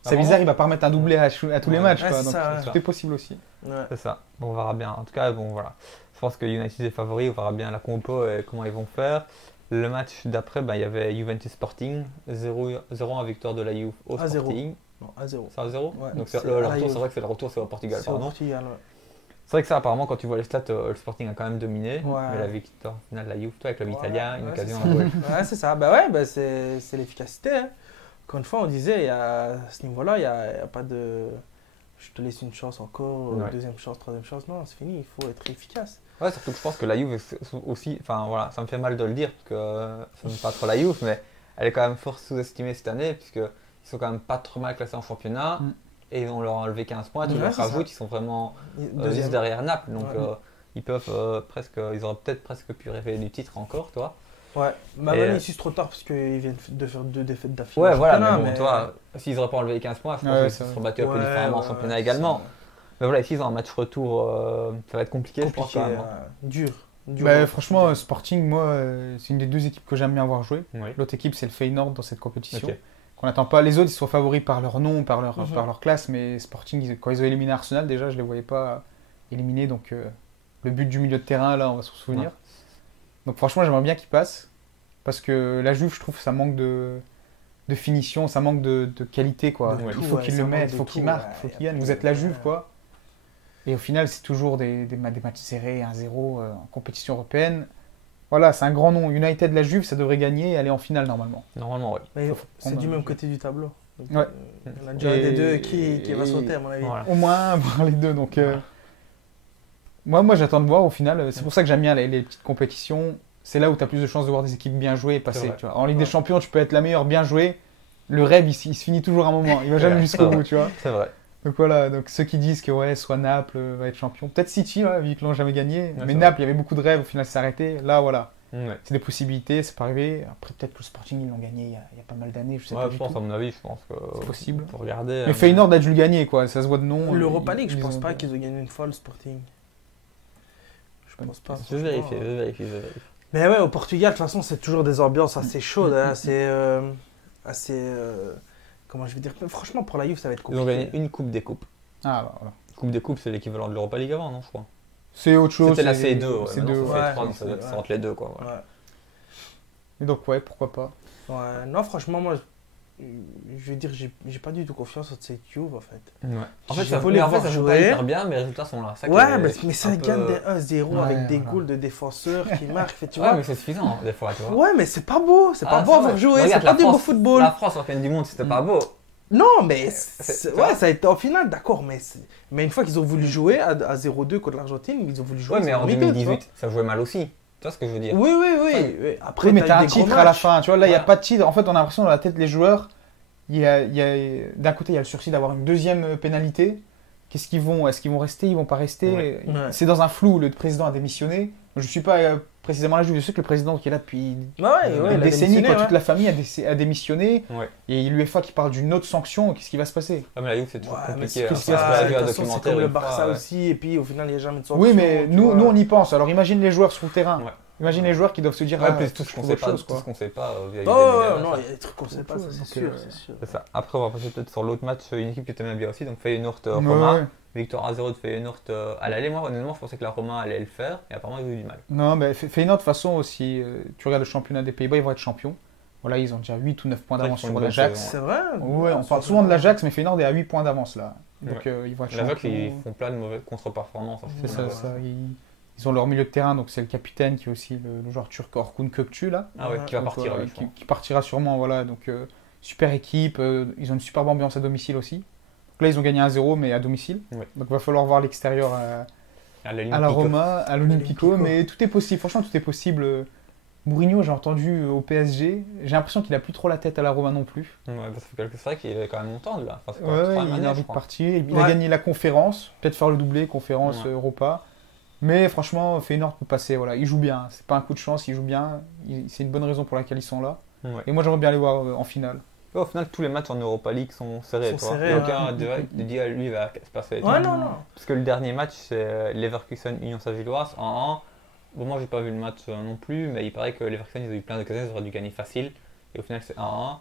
C'est vraiment bizarre, il va pas remettre un doublé à tous les Ouais. matchs, Ouais, quoi. c'est Donc ça, tout ouais. est possible aussi. Ouais. C'est ça. Bon, on verra bien. En tout cas, bon, voilà. Je pense que United est favori, on verra bien la compo et comment ils vont faire. Le match d'après, il y avait Juventus Sporting, 0-1 victoire de la Juve au 1-0. Sporting. Non, à 0. C'est à 0. Ouais. Donc C'est le à la retour, Juve. c'est vrai que c'est le retour, c'est au Portugal, C'est au pardon. Portugal, ouais. C'est vrai que ça, apparemment, quand tu vois les stats, le Sporting a quand même dominé. Ouais. Mais la victoire finale de la Juve, toi, avec le Ouais, italien, une ouais, occasion c'est à jouer. Ouais, c'est ça. Bah ouais, bah c'est l'efficacité. Hein. Encore une fois, on disait, à ce niveau-là, il n'y a pas de... Je te laisse une chance encore, Ouais. deuxième chance, troisième chance. Non, c'est fini, il faut être efficace. Ouais, surtout que je pense que la Juve aussi, enfin voilà, ça me fait mal de le dire parce que ça n'aime pas trop la Juve, mais elle est quand même fort sous-estimée cette année puisqu'ils sont quand même pas trop mal classés en championnat Mm. et ils ont leur enlevé 15 points, tu Ouais, leur c'est ça. rajoutes, ils sont vraiment Deuxième. juste derrière Naples, donc Ouais. ils peuvent ils auraient peut-être presque pu rêver du titre encore, toi. Ouais, bah Et, même ici c'est trop tard parce qu'ils viennent de faire 2 défaites d'affilée. Ouais, en voilà, championnat, mais bon, toi, s'ils n'auraient pas enlevé les 15 points, je pense Ouais, qu'ils c'est se vrai. seraient battus un peu Ouais, différemment en ouais, championnat ouais, également. c'est Mais voilà, ici ils ont un match retour, ça va être compliqué, je pense compliqué, quand même. hein. dur. Bah, franchement, Sporting, moi, c'est une des deux équipes que j'aime bien voir jouer. Oui. L'autre équipe, c'est le Feyenoord dans cette compétition. Ok. Qu'on n'attend pas. Les autres, ils sont favoris par leur nom, par leur, Mhm. par leur classe, mais Sporting, quand ils ont éliminé Arsenal, déjà, je les voyais pas éliminés. Donc, le but du milieu de terrain, là, on va s'en souvenir. Ouais. Donc, franchement, j'aimerais bien qu'ils passent. Parce que la Juve, je trouve, ça manque de finition, ça manque de qualité, quoi. De Il tout, faut ouais, qu'ils ça le manque mettent, de il faut qu'ils tout, marquent, ouais, il faut y a qu'ils gagnent. plus Vous êtes de- la Juve, ouais. quoi. Et au final, c'est toujours des matchs serrés, 1-0 en compétition européenne. Voilà, c'est un grand nom. United, la Juve, ça devrait gagner et aller en finale normalement. Normalement, oui. Mais Faut c'est prendre du un- même côté du tableau. Donc, Ouais. il y en a déjà un Et- des deux qui va et- sauter, à mon avis. Voilà. Au moins, voir les deux. Donc, moi, j'attends de voir au final. C'est pour ça que j'aime bien les petites compétitions. c'est là où tu as plus de chances de voir des équipes bien jouer et passer. vrai. Tu vois. En Ligue des Champions, tu peux être la meilleure bien jouée. Le rêve, il se finit toujours à un moment. Il va jamais jusqu'au bout, tu vois. C'est vrai. Donc voilà, donc ceux qui disent que ouais, soit Naples va être champion. Peut-être City, ouais, vu qu'ils l'ont jamais gagné. Mais c'est Naples, il y avait beaucoup de rêves, au final, ça s'est arrêté. Là, voilà. Ouais. C'est des possibilités, c'est pas arrivé. Après, peut-être que le Sporting, ils l'ont gagné il y a pas mal d'années, je sais pas Ouais, du je pense, tout. à mon avis, je pense que. C'est possible. Faut regarder. Mais Feyenoord a dû le gagner, quoi. Ça se voit de nom. L'Europa League, je ils pense ont- pas qu'ils ont gagné une fois le Sporting. Je pense pas. Je vais franchement. vérifier. Mais ouais, au Portugal, de toute façon, c'est toujours des ambiances assez chaudes, hein, comment je vais dire. Franchement, pour la Juve, ça va être Ils ont compliqué. gagné une Coupe des Coupes. Ah, bah voilà. Coupe des Coupes, c'est l'équivalent de l'Europa League avant, non, je crois. C'est autre chose. C'était la c'est- C2, ouais. c'est Maintenant, deux, c'est ouais. C3, donc c'est- c'est entre les deux, quoi. Voilà. Ouais. Et donc, ouais, pourquoi pas. Ouais, non, franchement, moi, je vais dire, j'ai pas du tout confiance en cette Juve, en fait. Ouais. En fait, Je ça voulais en fait, voir ça joue pas jouer. hyper bien, mais les résultats sont là. Ça qui Ouais, est mais ça un gagne peu- des 1-0 Ouais, avec des voilà. goals de défenseurs qui marquent. Fait, tu Ouais, vois. mais c'est suffisant, des fois, tu vois. Ouais, mais c'est pas beau, c'est pas Ah, beau c'est avoir vrai. joué, c'est Regarde, pas la du beau France- football. La France, championne du monde, c'était pas beau. Non, mais tu ouais, vois. ça a été en finale, d'accord, mais une fois qu'ils ont voulu jouer à 0-2 contre l'Argentine, ils ont voulu jouer. Ouais, mais ils ont en mis deux, tu vois. 2018, ça jouait mal aussi. Tu vois ce que je veux dire? Oui. Ouais. Oui. Après, Oui, mais t'as eu un des gros titre à la matchs. fin. Tu vois, là, il n'y a Voilà. pas de titre. En fait, on a l'impression dans la tête des joueurs, d'un côté, il y a le sursis d'avoir une deuxième pénalité. Qu'est-ce qu'ils vont Est-ce qu'ils vont rester Ils vont pas rester Ouais. Ouais. C'est dans un flou. Le président a démissionné. Je ne suis pas précisément là. Je sais que le président qui est là depuis Ouais, une il a décennie, démissionné, quand ouais. toute la famille a démissionné, Ouais. et l'UEFA qui parle d'une autre sanction, qu'est-ce qui va se passer? Ah, mais la Juve, c'est toujours Ouais, mais compliqué. c'est hein. comme qu'est-ce qui va se ça, passer? de toute J'ai vu un façon, c'est documentaire comme le une fois, Barça ouais. aussi, et puis au final, il n'y a jamais de sanction. Oui, mais tu nous, vois. nous, on y pense. Alors imagine les joueurs sur le terrain. Ouais. Imagine les joueurs qui doivent se dire Ouais, ah, plus faut tout que ce je qu'on trouve sait autre pas, chose, tout quoi. ce qu'on sait pas vis-à-vis Oh, des ouais, médias, non, ça. il y a des trucs qu'on ne sait pas, ça c'est Donc, sûr, c'est sûr. C'est ça. Après, on va passer peut-être sur l'autre match, une équipe que tu aimes bien aussi, donc Feyenoord Ouais, Roma. ouais. Victoire à 0 de Feyenoord à l'aller. Moi, honnêtement, je pensais que la Roma allait le faire, et apparemment, ils ont eu du mal. Non, mais Feyenoord, de toute façon, aussi, tu regardes le championnat des Pays-Bas, ils vont être champions. Voilà, ils ont déjà 8 ou 9 points C'est vrai d'avance qu'ils font sur une bonne l'Ajax. saison. C'est vrai. Ouais, on parle souvent de l'Ajax, mais Feyenoord est à 8 points d'avance là. Donc ils vont être L'Ajax, champions. ils font plein de mauvaises contre-performances. C'est Ouais. ça. Ils ont leur milieu de terrain, donc c'est le capitaine qui est aussi le joueur turc Orkun Kökçü là. Ah ouais, qui va Donc, partir, lui, je crois. qui partira sûrement, voilà. Donc super équipe, ils ont une superbe ambiance à domicile aussi. Donc là ils ont gagné 1-0 mais à domicile. Ouais. Donc il va falloir voir l'extérieur à la Roma, à l'Olympico, Olympico. mais tout est possible. Franchement tout est possible. Mourinho, j'ai entendu au PSG, j'ai l'impression qu'il a plus trop la tête à la Roma non plus. Ouais, parce que c'est vrai qu'il est quand même longtemps, là. Enfin, c'est quoi, Ouais, troisième il année, a je envie de crois. partir. Il Ouais. a gagné la conférence, peut-être faire le doublé, conférence Ouais. Europa. Mais franchement, Feyenoord peut passer. Voilà. Il joue bien. C'est pas un coup de chance, il joue bien. C'est une bonne raison pour laquelle ils sont là. Ouais. Et moi, j'aimerais bien les voir en finale. Ouais, au final, tous les matchs en Europa League sont serrés. Sont tu vois. serrés, Il n'y a ouais. aucun direct de dire lui il va se passer. Ouais, non. Parce que le dernier match, c'est Leverkusen Union Saint-Gilloise en 1. Bon, moi, j'ai pas vu le match non plus, mais il paraît que Leverkusen, ils ont eu plein d'occasions, ils auraient dû gagner facile. Et au final, c'est 1-1.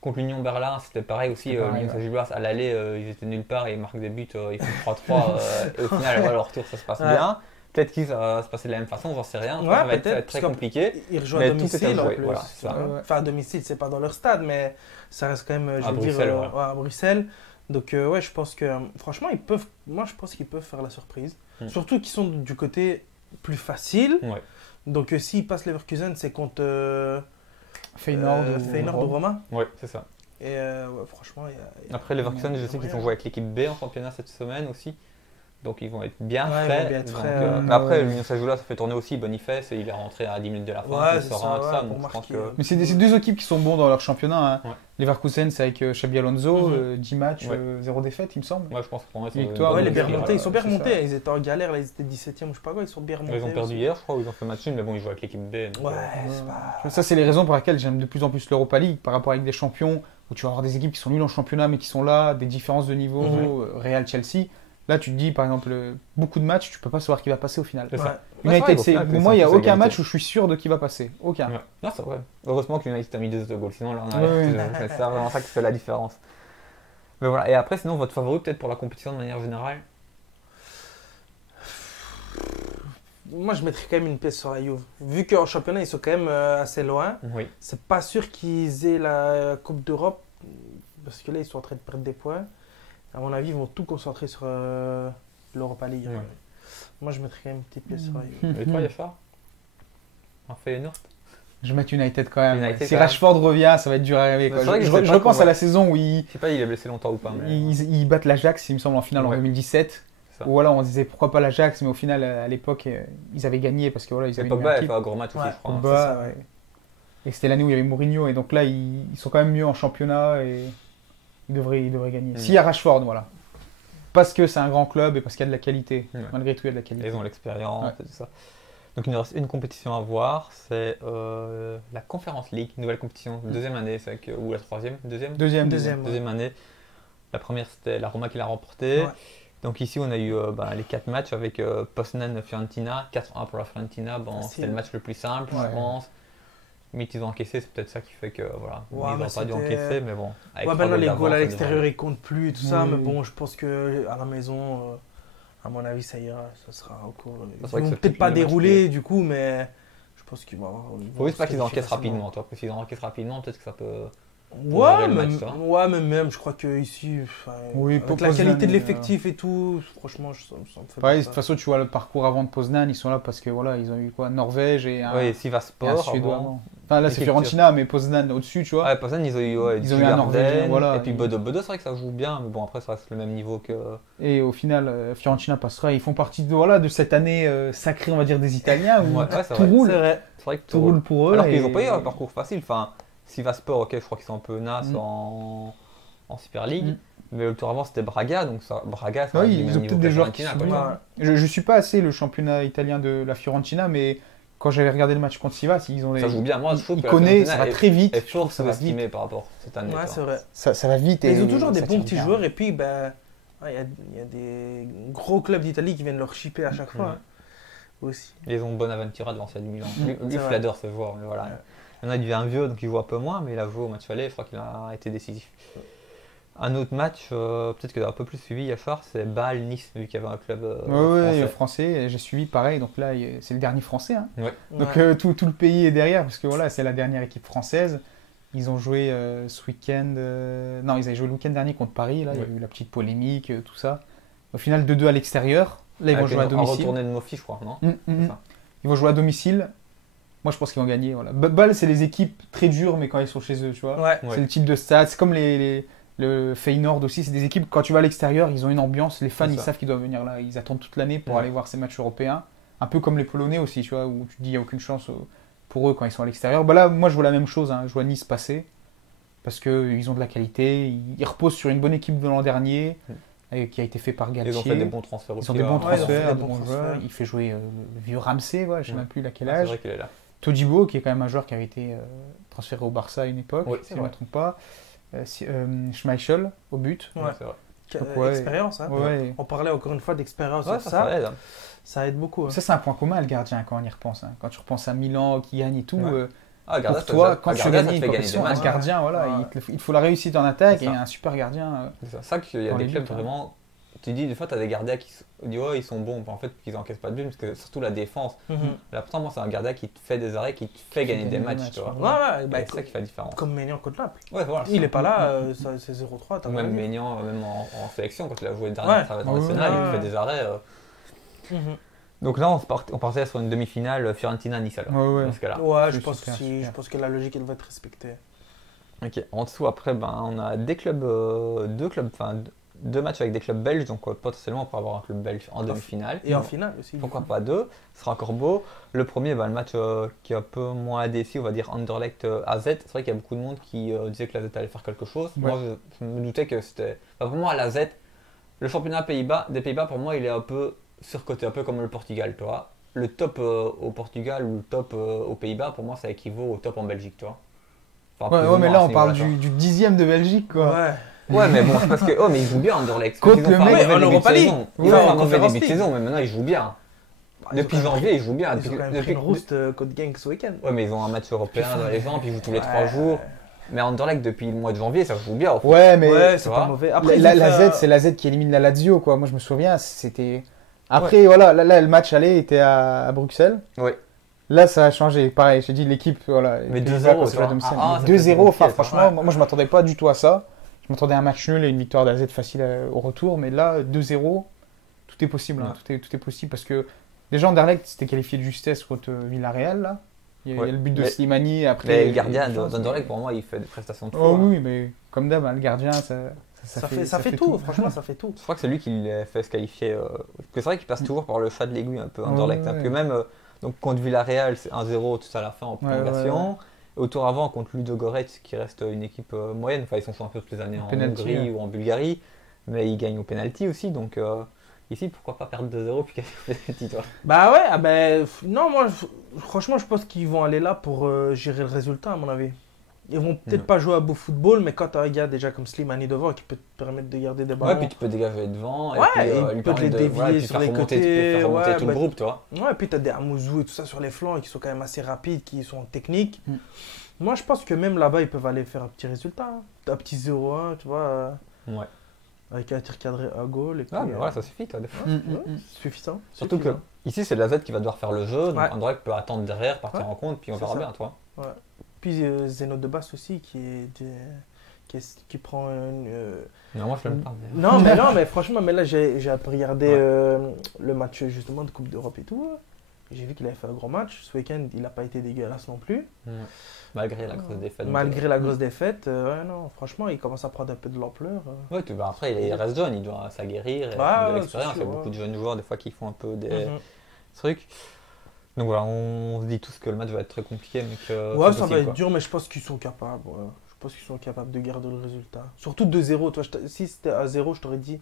Contre l'Union Berlin, c'était pareil aussi. C'était pareil, L'Union ouais. Saint-Gilloise, à l'aller, ils étaient nulle part et ils marquent des buts, ils font 3-3. Et au final, voilà, leur retour, ça se passe Ouais. bien. Peut-être qu'ils ça va se passer de la même façon, j'en sais rien. Ouais, Ça va être peut-être, très parce compliqué. Ils rejouent Mais à tout est à domicile en jouer, plus. voilà, c'est ça. Ouais. Enfin, à domicile, c'est pas dans leur stade, mais ça reste quand même, je À veux dire, Bruxelles, ouais. ouais, à Bruxelles. Donc, ouais, je pense que, franchement, moi, je pense qu'ils peuvent faire la surprise. Mm. Surtout qu'ils sont du côté plus facile. Ouais. Donc, s'ils passent Leverkusen, c'est contre Feyenoord, Feyenoord ou Roma. Ouais, c'est ça. Et ouais, franchement, il y a- Après Leverkusen, il y a je sais qu'ils moyen. ont joué avec l'équipe B en championnat cette semaine aussi. Donc ils vont être bien Ouais, ils frais. vont bien être Donc, frais, mais ouais. après, Ouais. l'Union Saint-Gilloise, ça fait tourner aussi Boniface et il est rentré à 10 minutes de la fin. Ouais, il c'est sera ça, de ouais, ça. pour Donc je pense marquer. que. Mais c'est deux équipes qui sont bons dans leur championnat. Hein. Ouais. Leverkusen, c'est avec Xabi Alonso, Mhm. 10 matchs, Ouais. 0 défaite, il me semble. Moi, je pense qu'on reste Victoire, Ouais, Ouais, les bien voilà, remontés, ils sont bien c'est remontés. ça. Ils étaient en galère, là, ils étaient 17e, je sais pas quoi, ils sont bien remontés. Ils ont perdu aussi. hier, je crois, ou ils ont fait match nul, mais bon, ils jouent avec l'équipe B. donc, Ouais, Ouais. c'est pas. Ça, c'est les raisons pour lesquelles j'aime de plus en plus l'Europa League par rapport avec des champions où tu vas avoir des équipes qui sont nulles en championnat mais qui sont là, des différences de niveau, Mhm. Real, Chelsea. Là, tu te dis, par exemple, beaucoup de matchs, tu peux pas savoir qui va passer au final. C'est ça. Ouais. Ouais, United, c'est vrai, au final, pour moi, il n'y a c'est ça, aucun égalité. match où je suis sûr de qui va passer. Aucun. Ouais. Non, c'est vrai. Heureusement que United a mis 2 goals, sinon là, on Ouais, arrive. ouais. C'est vraiment ça qui fait la différence. Mais voilà. Et après, sinon, votre favori peut-être pour la compétition de manière générale? Moi, je mettrais quand même une pièce sur la Juve. Vu qu'en championnat, ils sont quand même assez loin, Oui. c'est pas sûr qu'ils aient la Coupe d'Europe. Parce que là, ils sont en train de perdre des points. À mon avis, ils vont tout concentrer sur l'Europa League. Ouais. Moi, je mettrais quand même une petite pièce sur la Juve. Et toi, Yachar? En Feyenoord? Je vais mettre United quand même. United, Si quand même. Rashford revient, ça va être dur à rêver. Mais quoi. c'est vrai que Je, je sais je pas repense comment- à la saison où ils, Je sais pas, il est blessé longtemps ou pas, mais. ils battent l'Ajax, il me semble, en finale en Ouais. 2017. ça. Ou voilà, on disait pourquoi pas l'Ajax, mais au final, à l'époque, ils avaient gagné parce que voilà, ils Et avaient une Pogba a équipe. fait un gros match aussi, Ouais, je crois. hein. Pogba, c'est ça. ouais. Et c'était l'année où il y avait Mourinho, et donc là, ils sont quand même mieux en championnat et ils devraient gagner. Mm. S'il y a Rashford, voilà. Parce que c'est un grand club et parce qu'il y a de la qualité. Ouais. Malgré tout, il y a de la Et qualité. ils ont l'expérience Ouais. et tout ça. Donc il nous reste une compétition à voir, c'est la Conference League, nouvelle compétition, deuxième année, c'est avec, ou la troisième, deuxième Deuxième. Deuxième année. La première c'était la Roma qui l'a remportée. Ouais. Donc ici on a eu les 4 matchs avec Poznan-Fiorentina, 4-1 pour la Fiorentina. Bon, Facile. c'était le match le plus simple, Ouais. je pense. Mais ils ont encaissé, c'est peut-être ça qui fait que voilà, Ouais, ils mais n'ont pas dû c'était- encaisser, mais bon. Avec Ouais, trois maintenant les d'avance, goals à ça l'extérieur devrait ils comptent plus et tout ça, Oui. mais bon, je pense que à la maison, à mon avis, ça ira, ça sera encore. C'est Ils vrai que vont c'est peut-être pas le match dérouler du coup, mais je pense qu'ils vont avoir. faut juste pas qu'ils encaissent rapidement, toi. Parce que s'ils encaissent rapidement, peut-être que ça peut. Ouais, gérer le même, match, ça. ouais, mais même, je crois que ici, Oui, avec pour la Poznan, qualité de l'effectif et tout, franchement, ça me fait Pareil, de pas toute façon, tu vois le parcours avant de Poznan, ils sont là parce que voilà, ils ont eu quoi, Norvège et un, Oui, et un Sivaspor Suédois avant. avant. Enfin là, c'est Effectivement. Fiorentina, mais Poznan au-dessus, tu vois. Ouais, Poznan, ils ont eu, Ils ont eu un Norvégien, voilà. Et puis Bodo. Bodo, c'est vrai que ça joue bien, mais bon, après, ça reste le même niveau que. Et au final, Fiorentina passera. Ils font partie de cette année sacrée, on va dire, des Italiens où Ouais, c'est tout vrai. roule. C'est vrai. C'est vrai que Tout roule pour eux. Alors et- qu'ils n'ont pas eu un parcours facile. Enfin, Sivaspor, ok, je crois qu'ils sont un peu nasses Mm. en Super League. Mm. Mais le tour avant, c'était Braga, donc ça, Braga, ça Ouais, reste du ils même ont niveau peut-être que des joueurs qui Fiorentina, sont quoi. bien. Je suis pas assez le championnat italien de la Fiorentina, mais quand j'avais regardé le match contre Sivas, ils ont Ça joue bien. Moi, je trouve ils que la connaissent, ça Fiorentina va très vite. est Je trouve toujours que ça va vite. sous-estimé par rapport à cette année. Ouais, quoi. c'est vrai. Ça va vite. Mais Et ils ont toujours des ça bons tire petits bien. joueurs et puis ben il y a des gros clubs d'Italie qui viennent leur shipper à chaque fois Ouais. hein, aussi. Ils ont Bonaventura devant celle du Milan. Mm. Lui, C'est je vrai. l'adore ce joueur, mais voilà. Ouais. Maintenant, il devient vieux, donc il joue un peu moins, mais il a joué au match aller, je crois qu'il a été décisif. Un autre match, peut-être que tu as un peu plus suivi, Yachar, c'est Bâle-Nice, vu qu'il y avait un club Ouais, français. français. J'ai suivi pareil. Donc là, c'est le dernier français. Hein. Ouais. Donc Ouais. tout le pays est derrière parce que voilà, c'est la dernière équipe française. Ils ont joué ce week-end. Non, ils avaient joué le week-end dernier contre Paris. Là, il y a eu la petite polémique, tout ça. Au final, 2-2 à l'extérieur. Là, ils vont Avec jouer à un domicile. retourné de Mofi, je crois, non C'est C'est ça. Ils vont jouer à domicile. Moi, je pense qu'ils vont gagner. Voilà. Bâle, c'est les équipes très dures, mais quand ils sont chez eux, tu vois. Ouais. Ouais. C'est le type de stade. C'est comme le Feyenoord aussi. C'est des équipes, quand tu vas à l'extérieur, ils ont une ambiance. Les fans, C'est ils ça. savent qu'ils doivent venir là. Ils attendent toute l'année pour Ouais. aller voir ces matchs européens. Un peu comme les Polonais aussi, tu vois, où tu te dis qu'il n'y a aucune chance pour eux quand ils sont à l'extérieur. Bah là, moi, je vois la même chose. Hein. Je vois Nice passer. Parce qu'ils ont de la qualité. Ils reposent sur une bonne équipe de l'an dernier, qui a été fait par Galtier. Ils ont fait des bons transferts Ils aussi. ont des bons Ouais, ils ont fait transferts, des de bons bons joueurs. transferts. Il fait jouer le vieux Ramsey, ouais, je ne sais Ouais. même plus à quel C'est âge. vrai qu'il est là. Todibo, qui est quand même un joueur qui avait été transféré au Barça à une époque, Oui, si c'est je ne me vrai. trompe pas. Schmeichel au but. Ouais. Ouais, c'est vrai. Donc, ouais. Expérience, hein. Ouais. On parlait encore une fois d'expérience Ouais, sur ça ça. aide. hein. Ça aide beaucoup. hein. Ça, c'est un point commun, le gardien, quand on y repense. Hein. Quand tu repenses à Milan qui gagne et tout, Ouais. Ah, Garda, pour toi, quand tu Garda, gagnes ça te une fait gagner des compétition, un matchs. ouais. gardien, voilà, Ouais. il te faut la réussite en attaque C'est et ça. un super gardien. C'est ça qu'il y a Dans des les clubs buts, hein. vraiment. Tu dis, des fois, tu as des gardiens qui disent, ouais, ils sont bons. En fait, qu'ils encaissent pas de but, parce que surtout la défense. Mhm. Là, pourtant, moi, c'est un gardien qui te fait des arrêts, qui te fait gagner des matchs, tu vois. Ouais, ouais, bah, Et c'est ça qui fait la différence. comme Maignan contre Naples. Ouais, voilà. Il ça. est pas là, c'est 0-3. t'as Ou pas même vu. Maignan, même en sélection, quand il a joué le dernier Ouais. international, Ouais. il te fait des arrêts. Mhm. Donc là, on partait sur une demi-finale Fiorentina-Nice alors. Ouais, ouais. Dans ce cas-là. Ouais, je C'est pense super, aussi. super. Je pense que la logique, elle va être respectée. Ok. En dessous, après, on a deux clubs, enfin deux matchs avec des clubs belges, donc potentiellement on pourrait avoir un club belge en demi-finale. Et en finale aussi. Pourquoi pas deux, ce sera encore beau. Le premier, le match qui est un peu moins décis, on va dire Anderlecht AZ. C'est vrai qu'il y a beaucoup de monde qui disait que l'AZ allait faire quelque chose. Ouais. Moi, je me doutais que c'était. Enfin, pour moi, l'AZ, le championnat des Pays-Bas, pour moi, il est un peu surcoté, un peu comme le Portugal, tu vois. Le top au Portugal ou le top aux Pays-Bas, pour moi, ça équivaut au top en Belgique, tu vois. Enfin, Ouais, plus ou ouais, mais moins là, à on ce parle niveau-là, du 10e de Belgique, quoi. Ouais. Ouais, mais bon, c'est parce que. Oh, mais ils jouent bien Anderlecht. Contre Ils ont le fait un mec mauvais en début de Europa League. saison. Ouais, Ils ont fait en un mauvais Conference début de League. saison, mais maintenant ils jouent bien. Ils ont Depuis quand même janvier, ils jouent bien. Ils ont Depuis- quand même pris depuis- une rouste contre Genk ce week-end. Ouais, mais ils ont un match européen dans les jambes, ils jouent tous les 3 Ouais. jours. Mais Anderlecht, depuis le mois de janvier, ça joue bien. En fait. Ouais, mais Ouais, c'est tu pas vois. mauvais. Après, la ils ont fait, Z, c'est la Z qui élimine la Lazio, quoi. Moi, je me souviens, c'était. Après, voilà, là, le match aller était à Bruxelles. Ouais. Là, ça a changé. Pareil, j'ai dit l'équipe, voilà. Mais les 2-0, Pays-Bas, tu vois. à domicile. Ah, ça 2-0, fait enfin, compliqué, ça. franchement, Ouais. moi, je m'attendais pas du tout à ça. Je m'attendais à un match nul et une victoire de la Z facile au retour. Mais là, 2-0, tout est possible. Hein. Tout est possible parce que déjà, Anderlecht s'était qualifié de justesse contre Villarreal, là. Il y a le but de Mais- Slimani. Après, Mais le gardien d'Anderlecht, pour moi, il fait des prestations de fou. Oh hein. oui, mais comme d'hab, hein, le gardien, ça Ça fait tout, franchement, ça fait tout. Je crois que c'est lui qui les fait se qualifier. C'est vrai qu'il passe toujours par le chat de l'aiguille un peu Anderlecht. Parce que même donc, contre Villarreal, c'est 1-0 tout à la fin en prolongation. Au tour avant, contre Ludogorets, qui reste une équipe moyenne. Enfin, ils sont champions toutes les années en Hongrie ou en Bulgarie. Mais ils gagnent au penalty aussi. Donc ici, pourquoi pas perdre 2-0 puis gagner au penalty, toi? Bah ouais, non, moi, franchement, je pense qu'ils vont aller là pour gérer le résultat, à mon avis. Ils vont peut-être pas jouer à beau football, mais quand tu as un gars déjà comme Slimani devant qui peut te permettre de garder des ballons. Ouais, puis tu peux dégager devant. Ouais, et il peut te les dévier sur les côtés. Tu peux faire remonter tout le groupe, toi. Ouais, et puis tu as des Amouzou et tout ça sur les flancs qui sont quand même assez rapides, qui sont techniques. Moi, je pense que même là-bas, ils peuvent aller faire un petit résultat. Un petit 0-1, tu vois. Ouais. Avec un tir cadré à goal. Et puis, mais voilà, ça suffit, toi, des fois. Suffisant. Surtout que ici, c'est la Z qui va devoir faire le jeu. Donc, Anderlecht peut attendre derrière, partir en compte, puis on verra bien, toi. Ouais. Puis Zeno de Basse aussi qui prend une. Non, moi je l'aime pas. Non, mais franchement, là j'ai un peu regardé le match justement de Coupe d'Europe et tout. J'ai vu qu'il avait fait un grand match. Ce week-end, il n'a pas été dégueulasse non plus. Malgré la grosse défaite. Malgré la grosse défaite, non, franchement, il commence à prendre un peu de l'ampleur. Ouais, après, il reste jeune, il doit s'aguerrir, il a de l'expérience. Il y a beaucoup de jeunes joueurs des fois qui font un peu des trucs. Donc voilà, on se dit tous que le match va être très compliqué, mais que ouais, ça va être dur, mais je pense qu'ils sont capables. Ouais. Je pense qu'ils sont capables de garder le résultat. Surtout 2-0. Toi, si c'était à 0, je t'aurais dit.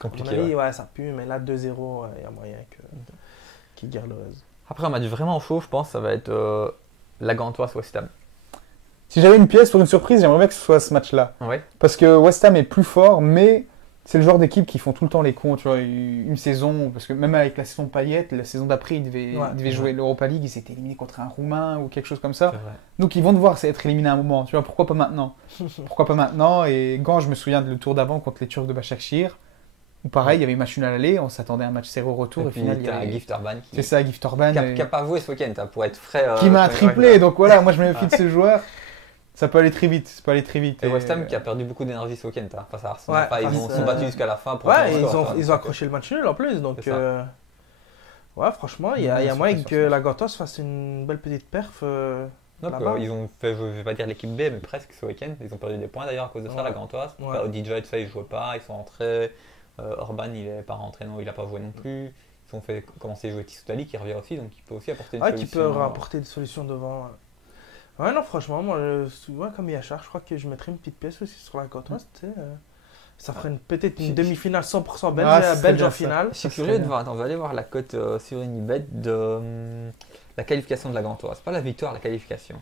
Compliqué. Ouais, ça pue, mais là 2-0, il y a moyen qu'ils gardent le résultat. Après, un match vraiment chaud, je pense, ça va être la Gantoise West Ham. Si j'avais une pièce pour une surprise, j'aimerais bien que ce soit ce match-là. Ouais. Parce que West Ham est plus fort, mais c'est le genre d'équipe qui font tout le temps les cons, tu vois, une saison, parce que même avec la saison Payet, la saison d'après, ils devaient jouer l'Europa League, ils s'étaient éliminés contre un Roumain ou quelque chose comme ça. Donc ils vont devoir être éliminés à un moment, tu vois, pourquoi pas maintenant? Pourquoi pas maintenant? Et Gand, je me souviens de le tour d'avant contre les Turcs de Başakşehir, où pareil, il y avait une match nulle à l'aller, on s'attendait à un match 0 retour, et final il y a Gift Orban qui... C'est ça, Gift Orban. Qui n'a pas joué ce week-end, pour être frais. Qui m'a triplé, donc voilà, moi je me méfie de ce joueur. Ça peut aller très vite, Et West Ham qui a perdu beaucoup d'énergie ce week-end, face à Arsenal. Ils sont battus jusqu'à la fin. Ils ont accroché le match nul en plus. Donc, ouais, franchement, il y a moyen que la Gantoise fasse une belle petite perf. Ils ont fait, je ne vais pas dire l'équipe B, mais presque ce week-end. Ils ont perdu des points d'ailleurs à cause de ça, la Gantoise. DJ, ça, ils ne jouaient pas, ils sont rentrés. Orban, il n'est pas rentré, non, il n'a pas joué non plus. Ils ont fait commencer à jouer Tissoudali qui revient aussi, donc il peut aussi apporter une solution. Qui peut apporter des solutions devant. Ouais, non, franchement, moi, comme Yachar, je crois que je mettrais une petite pièce aussi sur la Gantoise. Ça ferait peut-être une demi-finale 100% belge en finale. Je suis curieux de voir. Attends, on va aller voir la cote sur Unibet de la qualification de la Gantoise. Pas la victoire, la qualification.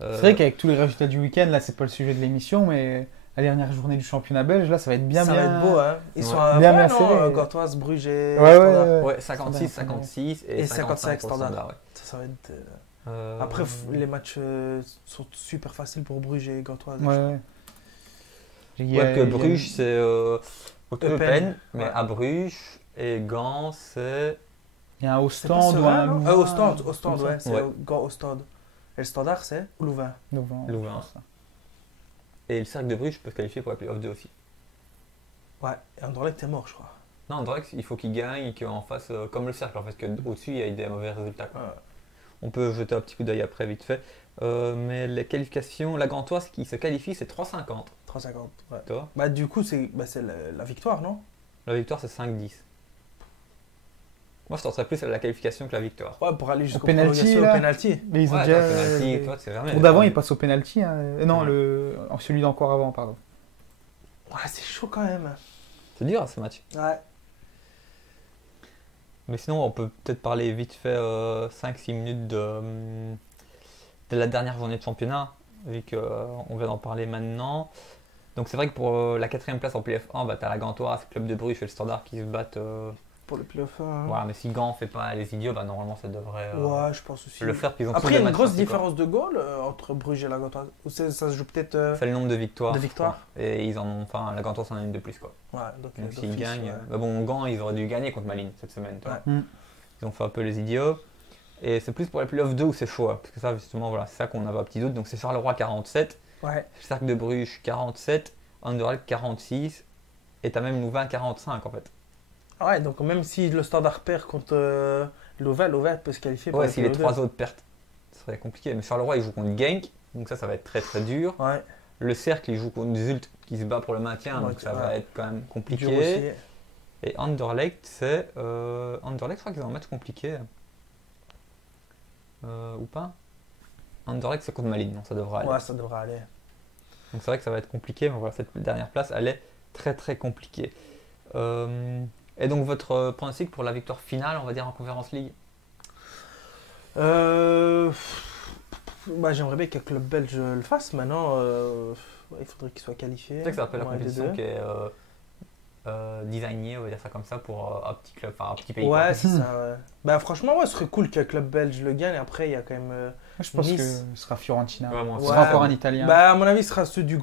C'est vrai qu'avec tous les résultats du week-end, là, c'est pas le sujet de l'émission, mais la dernière journée du championnat belge, là, ça va être bien. Ça va être beau, hein. Ils sont bien serrés. Gantoise, Bruges et Ouais, 56, 56 et 55 standard. Ça va être. Après, les matchs sont super faciles pour Bruges et Gantoise. Ouais, que Bruges, c'est Eupen, mais à Bruges et Gand, c'est. Il y a un Ostende ou un Louvain. Ostende, ouais, c'est Gand Ostende. Et le Standard, c'est Louvain. Louvain. Et le Cercle de Bruges peut se qualifier pour la Playoff 2 aussi. Ouais, et Anderlecht est mort, je crois. Non, Anderlecht, il faut qu'il gagne et qu'en face, comme le Cercle, en fait, qu'au-dessus, il y a des mauvais résultats. On peut jeter un petit coup d'œil après, vite fait. Mais les qualifications, la Gantoise qui se qualifie, c'est 3,50. 3,50, ouais. Toi bah, du coup, c'est la victoire, non? La victoire, c'est 5,10. Moi, je tenterais plus à la qualification que la victoire. Ouais, pour aller jusqu'au penalty. Mais ils ont déjà. Pour d'avant, ils passent au penalty. Hein. Non, celui d'encore avant, pardon. Ouais, c'est chaud quand même. C'est dur, ce match. Ouais. Mais sinon, on peut peut-être parler vite fait 5-6 minutes de la dernière journée de championnat, vu qu'on vient d'en parler maintenant. Donc c'est vrai que pour la 4ème place en Playoff 1, tu as la Gantoise, Club de Bruges et le Standard qui se battent pour le Playoff 1. Voilà, mais si Gand ne fait pas les idiots, normalement ça devrait ouais, je pense aussi. le faire. Après, il y a une grosse différence de goal entre Bruges et la Gantoise. Ou ça se joue peut-être. C'est le nombre de victoires. Et ils en ont, la Gantoise en a une de plus, quoi. Ouais, donc s'ils gagnent. Bah bon, Gand, ils auraient dû gagner contre Malines cette semaine. Ils ont fait un peu les idiots. Et c'est plus pour les Playoff 2 où c'est chaud. Parce que ça, justement, voilà, c'est ça qu'on avait un petit doute. Donc c'est Charleroi 47, Cercle de Bruges 47, Anderlecht 46. Et t'as même Louvain 45 en fait. Ouais, donc même si le Standard perd contre Louvain peut se qualifier pour si les 3 autres perdent, ce serait compliqué. Mais Charleroi, ils jouent contre Genk, donc ça va être très très dur. Ouais. Le Cercle, il joue contre Zult qui se bat pour le maintien, donc ça va être quand même Dur compliqué. aussi. Et Anderlecht, c'est. Anderlecht, je crois qu'ils ont un match compliqué. Ou pas? Anderlecht, c'est contre Malines, donc ça devrait aller. Ouais, ça devrait aller. Donc c'est vrai que ça va être compliqué, mais voilà, cette dernière place, elle est très très compliquée. Et donc votre pronostic pour la victoire finale, on va dire en Conference League? Bah, j'aimerais bien qu'un club belge le fasse. Maintenant, il faudrait qu'il soit qualifié. C'est vrai que ça rappelle la Ouais, compétition des deux. qui est designée, on va dire ça comme ça, pour un petit club, enfin un petit pays. Ouais, quoi. c'est ça. Ouais. Bah, franchement, ouais, ce serait cool qu'un club belge le gagne. Après, il y a quand même. Moi, je pense Nice. que ce sera Fiorentina. Ouais, moi, Ce c'est- sera Ouais. encore un Italien. Bah, à mon avis, ce sera ceux du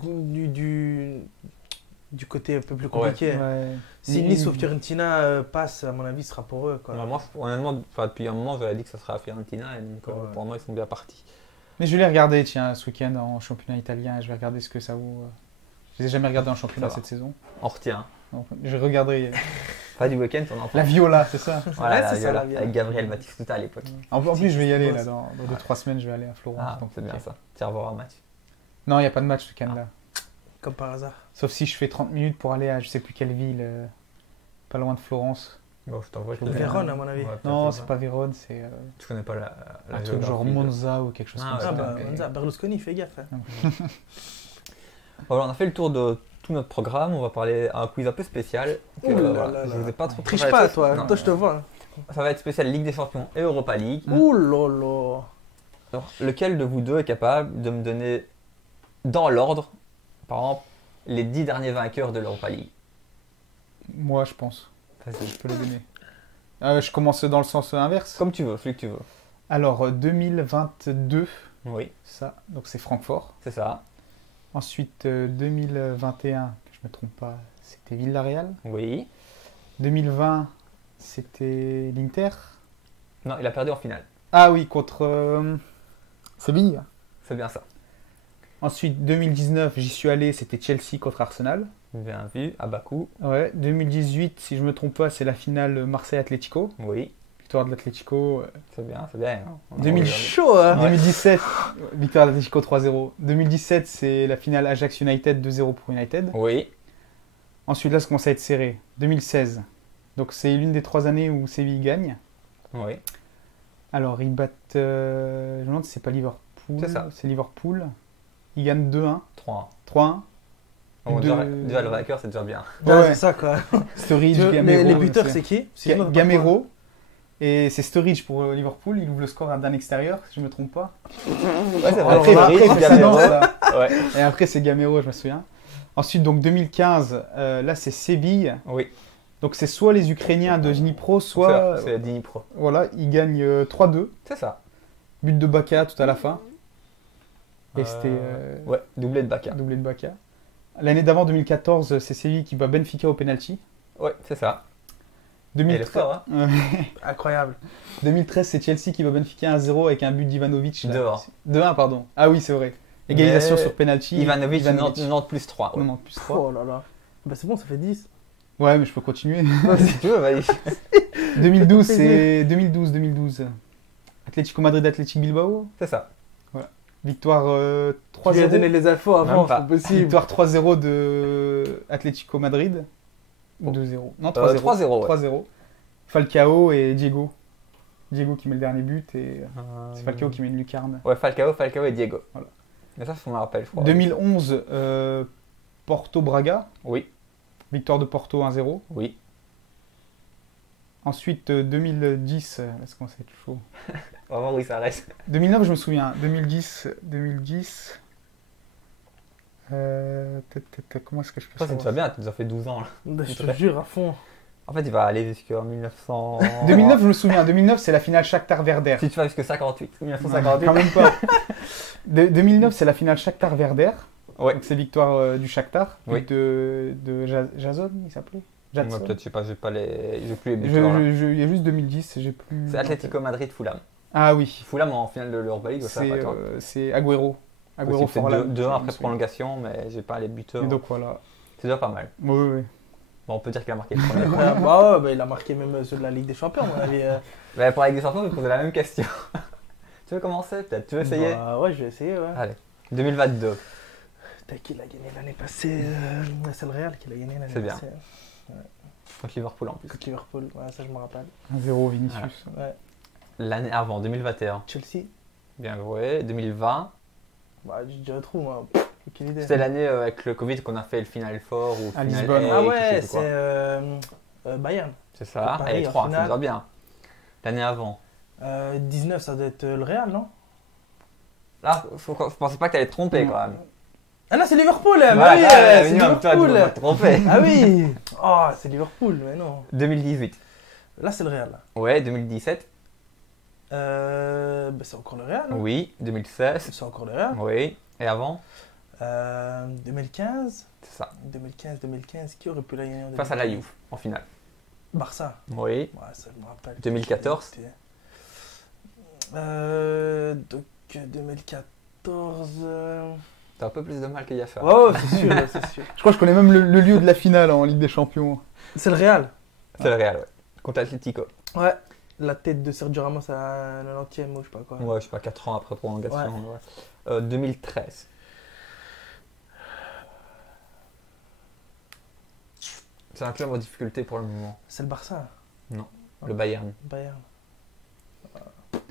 côté un peu plus compliqué. Ouais. Si Nice ou Fiorentina passe, à mon avis, ce sera pour eux. Quoi. Ouais, moi, honnêtement, depuis un moment, j'avais dit que ça serait à Fiorentina, et donc Ouais. pour moi, ils sont bien partis. Mais je vais les regarder, tiens, ce week-end en championnat italien. Je vais regarder ce que ça vaut. Je les ai jamais regardés en championnat Ça va. cette saison. On retient. Donc, je regarderai Pas du week-end, on en la parle. Viola, c'est ça. Voilà, Ouais, la c'est ça, Viola, la Viola. avec Gabriel Batistuta à l'époque. En plus, je vais y aller là, boss. dans 2-3 semaines, je vais aller à Florence. Ah, donc c'est bien ok. ça. Tiens, voir un match. Non, il n'y a pas de match ce week-end là. Comme par hasard. Sauf si je fais 30 minutes pour aller à je sais plus quelle ville, pas loin de Florence. Bon, je t'envoie. Faut Vérone, à mon avis. Ouais, peut-être, Non, ça. c'est pas Vérone, c'est Tu connais pas la un truc genre géographie, Monza ou quelque chose Ah, comme ouais, ça. Ah, bah, mais- Monza, Berlusconi, fais gaffe. Hein. Voilà, on a fait le tour de tout notre programme. On va parler un quiz un peu spécial. que, Ouh là voilà, là je là. vous ai pas trop Triche préparé pas, ça. toi. Non, Toi, je te vois. Ça va être spécial Ligue des Champions et Europa League. Ouh là là. Alors, lequel de vous deux est capable de me donner, dans l'ordre, par exemple, les 10 derniers vainqueurs de l'Europa League? Moi, je pense. Vas-y. Je peux les donner. Je commence dans le sens inverse. Comme tu veux, celui que tu veux. Alors, 2022, Oui, ça, donc c'est Francfort. c'est ça. Ensuite, 2021, que je me trompe pas, c'était Villarreal. Oui. 2020, c'était l'Inter. Non, il a perdu en finale. Ah oui, contre Séville. C'est bien ça. Ensuite, 2019, j'y suis allé, c'était Chelsea contre Arsenal. Bien vu, à Bakou. Ouais, 2018, si je me trompe pas, c'est la finale Marseille-Atlético. Oui, Victoire de l'Atlético. c'est bien, c'est bien. On a 2000 regardé. Chaud, hein. 2017, victoire de l'Atlético 3-0. 2017, c'est la finale Ajax United 2-0 pour United. Oui, Ensuite, là, ça commence à être serré. 2016, donc c'est l'une des 3 années où Séville gagne. oui. Alors, ils battent. Je me demande si c'est pas Liverpool. C'est ça. C'est Liverpool. Ils gagnent 2-1, 3. 3-1. Bon, Deux- déjà, le vainqueur, c'est déjà bien. Ouais, Ouais. c'est ça, quoi. Sturridge, Tu veux, Gamero. les buteurs, c'est qui? Excuse-moi, Gamero. Et c'est Sturridge pour Liverpool. Il ouvre le score d'un extérieur, si je me trompe pas. Ouais, c'est vrai. Après, Sturridge, après, Gamero. ça. Ouais. Et après, c'est Gamero, je me souviens. Ensuite, donc 2015, là, c'est Séville. Oui, Donc, c'est soit les Ukrainiens de Dnipro, soit. c'est Dnipro. Voilà, ils gagnent 3-2. C'est ça. But de Baka tout à la fin. Et c'était Ouais, doublé de Baka. doublé de Baka. L'année d'avant, 2014, c'est Séville qui bat Benfica au penalty. Ouais, c'est ça. Et il est 2013, fort, hein. Incroyable. 2013, c'est Chelsea qui bat Benfica 1-0 avec un but d'Ivanovic. là. 2-1. 2-1, pardon. Ah oui, c'est vrai. Égalisation Mais sur penalty. Ivanovic, 90 plus 3. Ouais. Non, plus 3. Oh là là. Bah, c'est bon, ça fait 10. Ouais, mais je peux continuer. Si tu veux, vas-y. 2012, c'est 2012. Atlético Madrid, Athletic Bilbao. C'est ça. Victoire Tu lui as donné 3-0. les infos avant, Même pas. c'est possible. Victoire 3-0 de Atlético Madrid. Ou 2-0. Non, 3-0. 3-0. Ouais. 3-0. Falcao et Diego. Diego qui met le dernier but et c'est Falcao qui met une lucarne. Ouais, Falcao et Diego. Voilà. Mais ça, je me rappelle, je crois. 2011, Porto-Braga. Oui, Victoire de Porto 1-0. oui. Ensuite, 2010, est-ce qu'on c'est chaud. On va voir où ça reste. 2009, je me souviens. 2010. Comment est-ce que je peux Toi, c'est déjà savoir bien, tu nous as fait 12 ans là. Bah, je te jure, à fond. En fait, il va aller jusqu'en 1900. 2009, je me souviens. 2009, c'est la finale Shakhtar-Verder. Si tu vas jusqu'à 58. Non, 1958. quand même pas. 2009, c'est la finale Shakhtar-Verder. Ouais. Donc c'est victoire du Shakhtar. Oui. De Jason, il s'appelait Moi, Jadson. peut-être, je sais pas, j'ai pas les. J'ai plus les Il buteurs là. y a juste 2010, j'ai plus. C'est Atlético Madrid Fulham. Ah oui. Fulham en finale de l'Europa League, ça C'est pas toi. Agüero. Agüero C'est Forlan. 2-1 je me après souviens. prolongation, mais j'ai pas les buteurs. Et donc voilà. C'est déjà pas mal. Oui, oui. Bon, on peut dire qu'il a marqué le premier. Bah, il a marqué même ceux de la Ligue des Champions, à mon avis. Mais pour la Ligue des Champions, je vais poser la même question. Tu veux commencer peut-être? Tu veux essayer? Bah, ouais, je vais essayer, ouais. Allez. 2022. C'était qui l'a gagné l'année passée c'est le Real qui l'a gagné l'année C'est bien. passée. Contre Liverpool en plus. Contre Liverpool, ouais, ça je me rappelle. 1-0 Vinicius. Ouais. L'année avant, 2021. Chelsea, Bien joué. 2020. bah, je dirais trop, moi. Aucune idée. C'était l'année avec le Covid qu'on a fait le Final Four ou À Final Lisbonne. 8, Ah je sais ouais, plus quoi. c'est Bayern. C'est ça. Paris, Et les en 3, ça finale. va bien. L'année avant. 19, ça doit être le Real, non? Là, je pensais pas que t'allais te tromper quand même. Ah non, c'est Liverpool, hein, Voilà, bah oui, là, c'est minimum, toi, tu Liverpool. vas pas te tromper. Ah oui. Oh, c'est Liverpool, mais non. 2018. Là, c'est le Real. Là. Ouais, 2017. Bah, c'est encore le Real. hein. Oui. 2016. C'est encore le Real. Oui. Et avant 2015. C'est ça. 2015, qui aurait pu la gagner en Face à la 2015? Juve, en finale. Barça. Oui. Ouais, ça je me rappelle. 2014. Donc 2014. T'as un peu plus de mal qu'il y a fait. Oh, c'est sûr, c'est sûr. Je crois que je connais même le lieu de la finale en Ligue des Champions. C'est le Real. C'est le Real, ouais. Contre Atletico. Ouais. La tête de Sergio Ramos à la 90e ou je sais pas quoi. Ouais, je sais pas, 4 ans après prolongation. Ouais. 2013. C'est un club en difficulté pour le moment. C'est le Barça. Le Bayern. Bayern.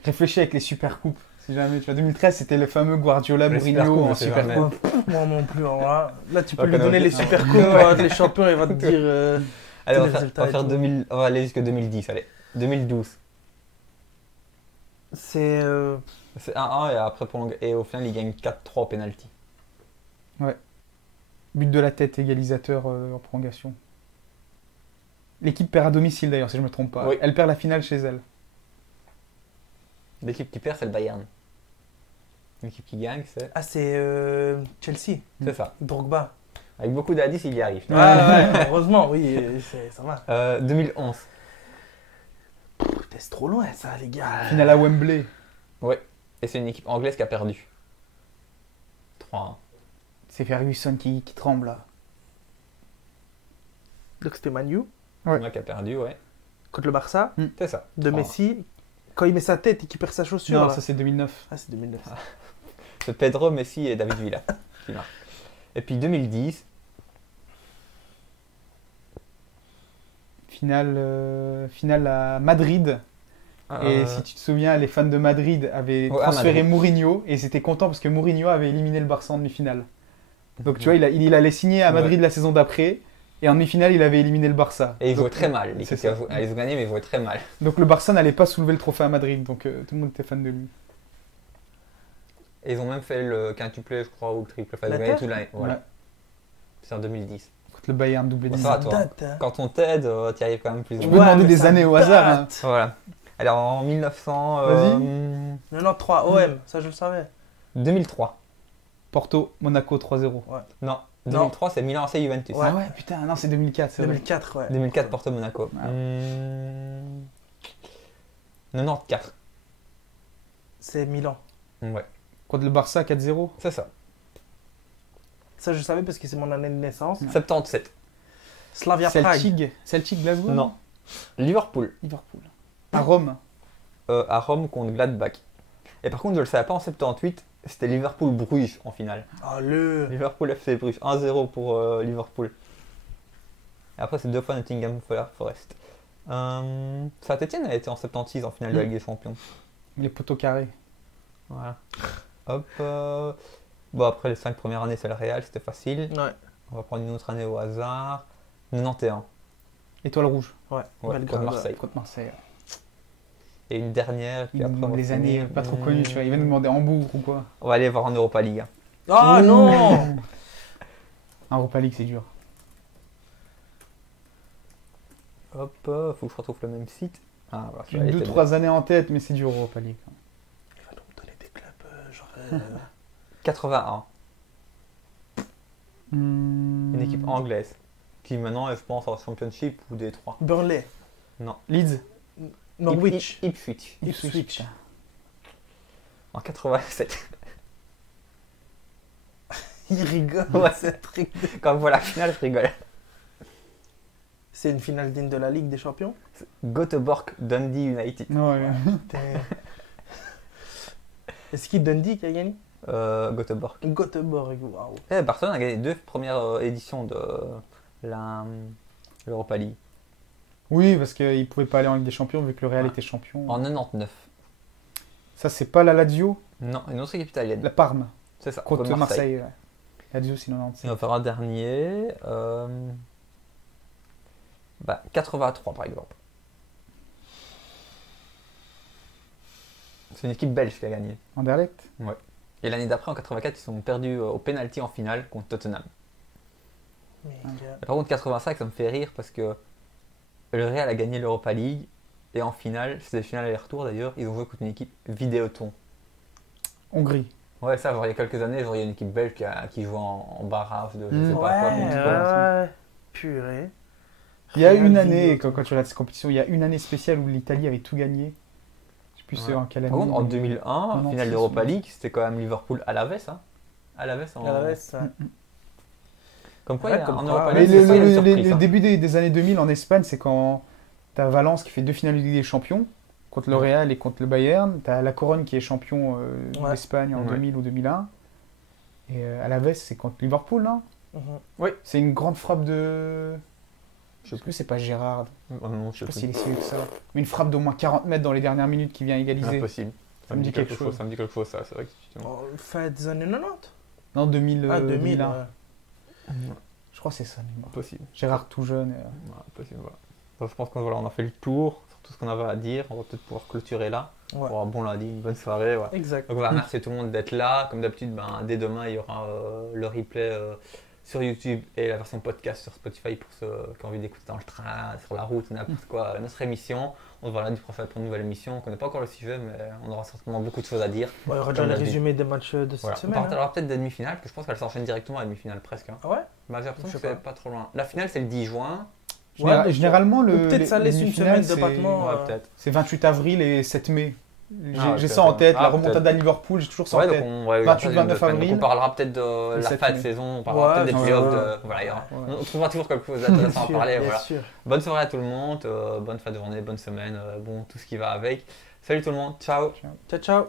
Réfléchis avec les super coupes. Si jamais, tu vois, 2013, c'était le fameux Guardiola Les Mourinho Supercoupes, en c'est super jamais. coupe. Moi non plus. Alors là, tu peux Ouais, lui donner les ok. super coupes, les champions, il va te dire. Allez, Tous on les va résultats et faire tout. 2000, on va aller jusqu'à 2010, allez. 2012. C'est. C'est 1-1 et après et au final, il gagne 4-3 au penalty. But de la tête, égalisateur en prolongation. L'équipe perd à domicile d'ailleurs, si je ne me trompe pas. Oui. Elle perd la finale chez elle. L'équipe qui perd, c'est le Bayern. L'équipe qui gagne, c'est Ah, c'est Chelsea. c'est ça. Drogba. Avec beaucoup d'indices, il y arrive. Ouais, heureusement, oui, ça va. 2011. Putain, c'est trop loin ça, les gars. Finale à Wembley. Et c'est une équipe anglaise qui a perdu. 3-1. C'est Ferguson qui tremble là. Donc c'était Manu Ouais. Moi qui a perdu, ouais. contre le Barça C'est ça. de 3-1. Messi. Quand il met sa tête et qu'il perd sa chaussure. Non, là. ça c'est 2009. Ah, c'est 2009. C'est Pedro, Messi et David Villa qui marquent. Et puis 2010, Finale à Madrid. Et si tu te souviens, les fans de Madrid avaient Ouais, à transféré Madrid. Mourinho et ils étaient contents parce que Mourinho avait éliminé le Barça en demi-finale. Donc tu vois, il allait signer à Madrid la saison d'après et en demi-finale, il avait éliminé le Barça. et ils jouaient Donc, très mal. c'est L'équipe ça. ils ont gagné, mais ils jouaient très mal. Donc le Barça n'allait pas soulever le trophée à Madrid, donc tout le monde était fan de lui. Et ils ont même fait le quintuplé, je crois, ou le triple. Enfin, ils La ont gagné terre toute l'année. Voilà. Ouais. C'est en 2010. Contre le Bayern doublé Bon, de ça va, Messi. toi. Date, hein. Quand on t'aide, tu y arrives quand même plus. Tu ou peux moins. demander mais des ça années au hasard. Hein. date. Voilà. Alors en 1900. Vas-y. 93, OM, ça je le savais. 2003. Porto, Monaco 3-0. Non. 2003, c'est Milan AC Juventus. Ouais. Ah ouais, putain, non, c'est 2004, c'est vrai. 2004, ouais. 2004, Porto Monaco. Ouais. 94. C'est Milan. Ouais. Contre le Barça 4-0. C'est ça. Ça je savais parce que c'est mon année de naissance. 77. Slavia Prague. Celtic Glasgow. Non. Liverpool. Liverpool. À Rome. À Rome contre Gladbach. Et par contre, je le savais pas en 78, c'était Liverpool-Bruges en finale. Oh le. Liverpool FC Bruges, 1-0 pour Liverpool. Et après, c'est 2 fois Nottingham Forest. Saint-Etienne a été en 76 en finale de la Ligue des Champions. Les poteaux carrés. Voilà. Hop. Bon, après les 5 premières années, c'est le Real, c'était facile. Ouais. On va prendre une autre année au hasard. 91. Étoile rouge. Ouais. Ouais, Belgrade. contre Marseille. Contre Marseille. Et une dernière. Puis après, on va Les années finir. pas trop connues, tu vois. Il va nous demander Hambourg ou quoi. On va aller voir en Europa League. Hein. Oh non. En Europa League, c'est dur. Hop, faut que je retrouve le même site. Ah, voilà, celui-là, il était 2-3 années en tête, mais c'est dur Europa League. Il va donc me donner des clubs genre. 81. Une Une équipe anglaise. Qui maintenant est, je pense, en Championship ou des 3. Burnley. Leeds. Norwich. Ipswich. Ipswich. En 87. Il rigole. Ouais. C'est très- Quand on voit la finale, je rigole. C'est une finale digne de la Ligue des Champions. Göteborg Dundee United. Ouais. Est-ce qu'il Dundee qui a gagné? Göteborg. Göteborg, waouh. Et Barcelone a gagné 2 premières éditions de l'Europa League. Oui, parce qu'ils ne pouvaient pas aller en Ligue des Champions vu que le Real Ouais. était champion. En 99. Ça, c'est pas la Lazio, Non, une autre équipe italienne. la Parme, C'est ça. contre Marseille. Ouais. Lazio, c'est Et 96. on fera un dernier. 83 par exemple. C'est une équipe belge qui a gagné. Anderlecht. Et l'année d'après, en 84, ils sont perdus au penalty en finale contre Tottenham. Mec, Et par contre, 85, ça me fait rire parce que le Real a gagné l'Europa League. Et en finale, c'était finale aller-retour d'ailleurs, ils ont joué contre une équipe Vidéoton. Hongrie. Ouais, ça, genre, il y a quelques années, genre, il y a une équipe belge qui joue en barrage de je sais ouais, pas quoi. contre quoi. ouais. Purée. Il y a Real une année, Vidéo. quand tu regardes cette compétition, il y a une année spéciale où l'Italie avait tout gagné. Je sais plus c'est Ouais. en quelle année. Par contre, en mais- 2001, non, finale c'est d'Europa sûr. League, c'était quand même Liverpool à la veste. Hein. À la veste. À la veste, ça. Comme quoi, Ouais, il y a comme en quoi. Europa Mais League, c'est ça, il y a des surprises, le hein. début des années 2000 en Espagne, c'est quand t'as Valence qui fait 2 finales de Ligue des Champions contre le Ouais. Real et contre le Bayern. T'as la Corogne qui est champion Ouais. d'Espagne en Ouais. 2000 ou 2001. Et à la veste, c'est contre Liverpool, non? Mhm. C'est une grande frappe de. Je sais Est-ce que c'est pas Gérard? Oh non, Je sais pas plus. s'il est si vieux que ça. Mais une frappe d'au moins 40 mètres dans les dernières minutes qui vient égaliser. Impossible. Ça me dit quelque chose. Ça me dit quelque chose, ça. C'est vrai que effectivement. Oh, fin des années 90. Non, 2000, Ah, 2000. 2001. ouais. Je crois que c'est ça. mais bon. Impossible. Gérard tout jeune. Ouais, impossible, voilà. Donc, je pense qu'on voilà, on a fait le tour sur tout ce qu'on avait à dire. On va peut-être pouvoir clôturer là. Ouais. Bon, un bon lundi, une bonne soirée. Ouais. Exact. Donc voilà, merci à tout le monde d'être là. Comme d'habitude, dès demain, il y aura le replay sur YouTube et la version podcast sur Spotify pour ceux qui ont envie d'écouter dans le train, sur la route, n'importe quoi, notre émission. On se voit lundi prochain pour une nouvelle émission. On ne connaît pas encore le sujet, mais on aura certainement beaucoup de choses à dire. Bon, il y aura déjà Comme le d'habitude. résumé des matchs de cette Voilà. On semaine. hein. parlera peut-être des demi-finales, parce que je pense qu'elle s'enchaîne directement à la demi-finale presque. Hein. Ah ouais. Bah, j'ai l'impression Je que sais c'est pas trop loin. La finale, c'est le 10 juin. Ouais, Généralement, ou le. peut-être ça les laisse une demi-finales, semaine de c'est- battement. Ouais, peut-être. C'est 28 avril et 7 mai. J'ai Ah, j'ai ok, ça en ok. tête, Ah, la remontada peut-être. à Liverpool, j'ai toujours ça Ouais, en donc tête. on, ouais, 28, après, 29 donc avril. on parlera peut-être de Le la 7 fin de mai. saison, on parlera Ouais, peut-être des ouais, playoffs. ouais. Voilà, il y aura- Ouais. on trouvera toujours quelque chose d'intéressant à Bien sûr, parler. bien Voilà. sûr. Bonne soirée à tout le monde, bonne fin de journée, bonne semaine, bon tout ce qui va avec. Salut tout le monde, ciao. Ciao, ciao.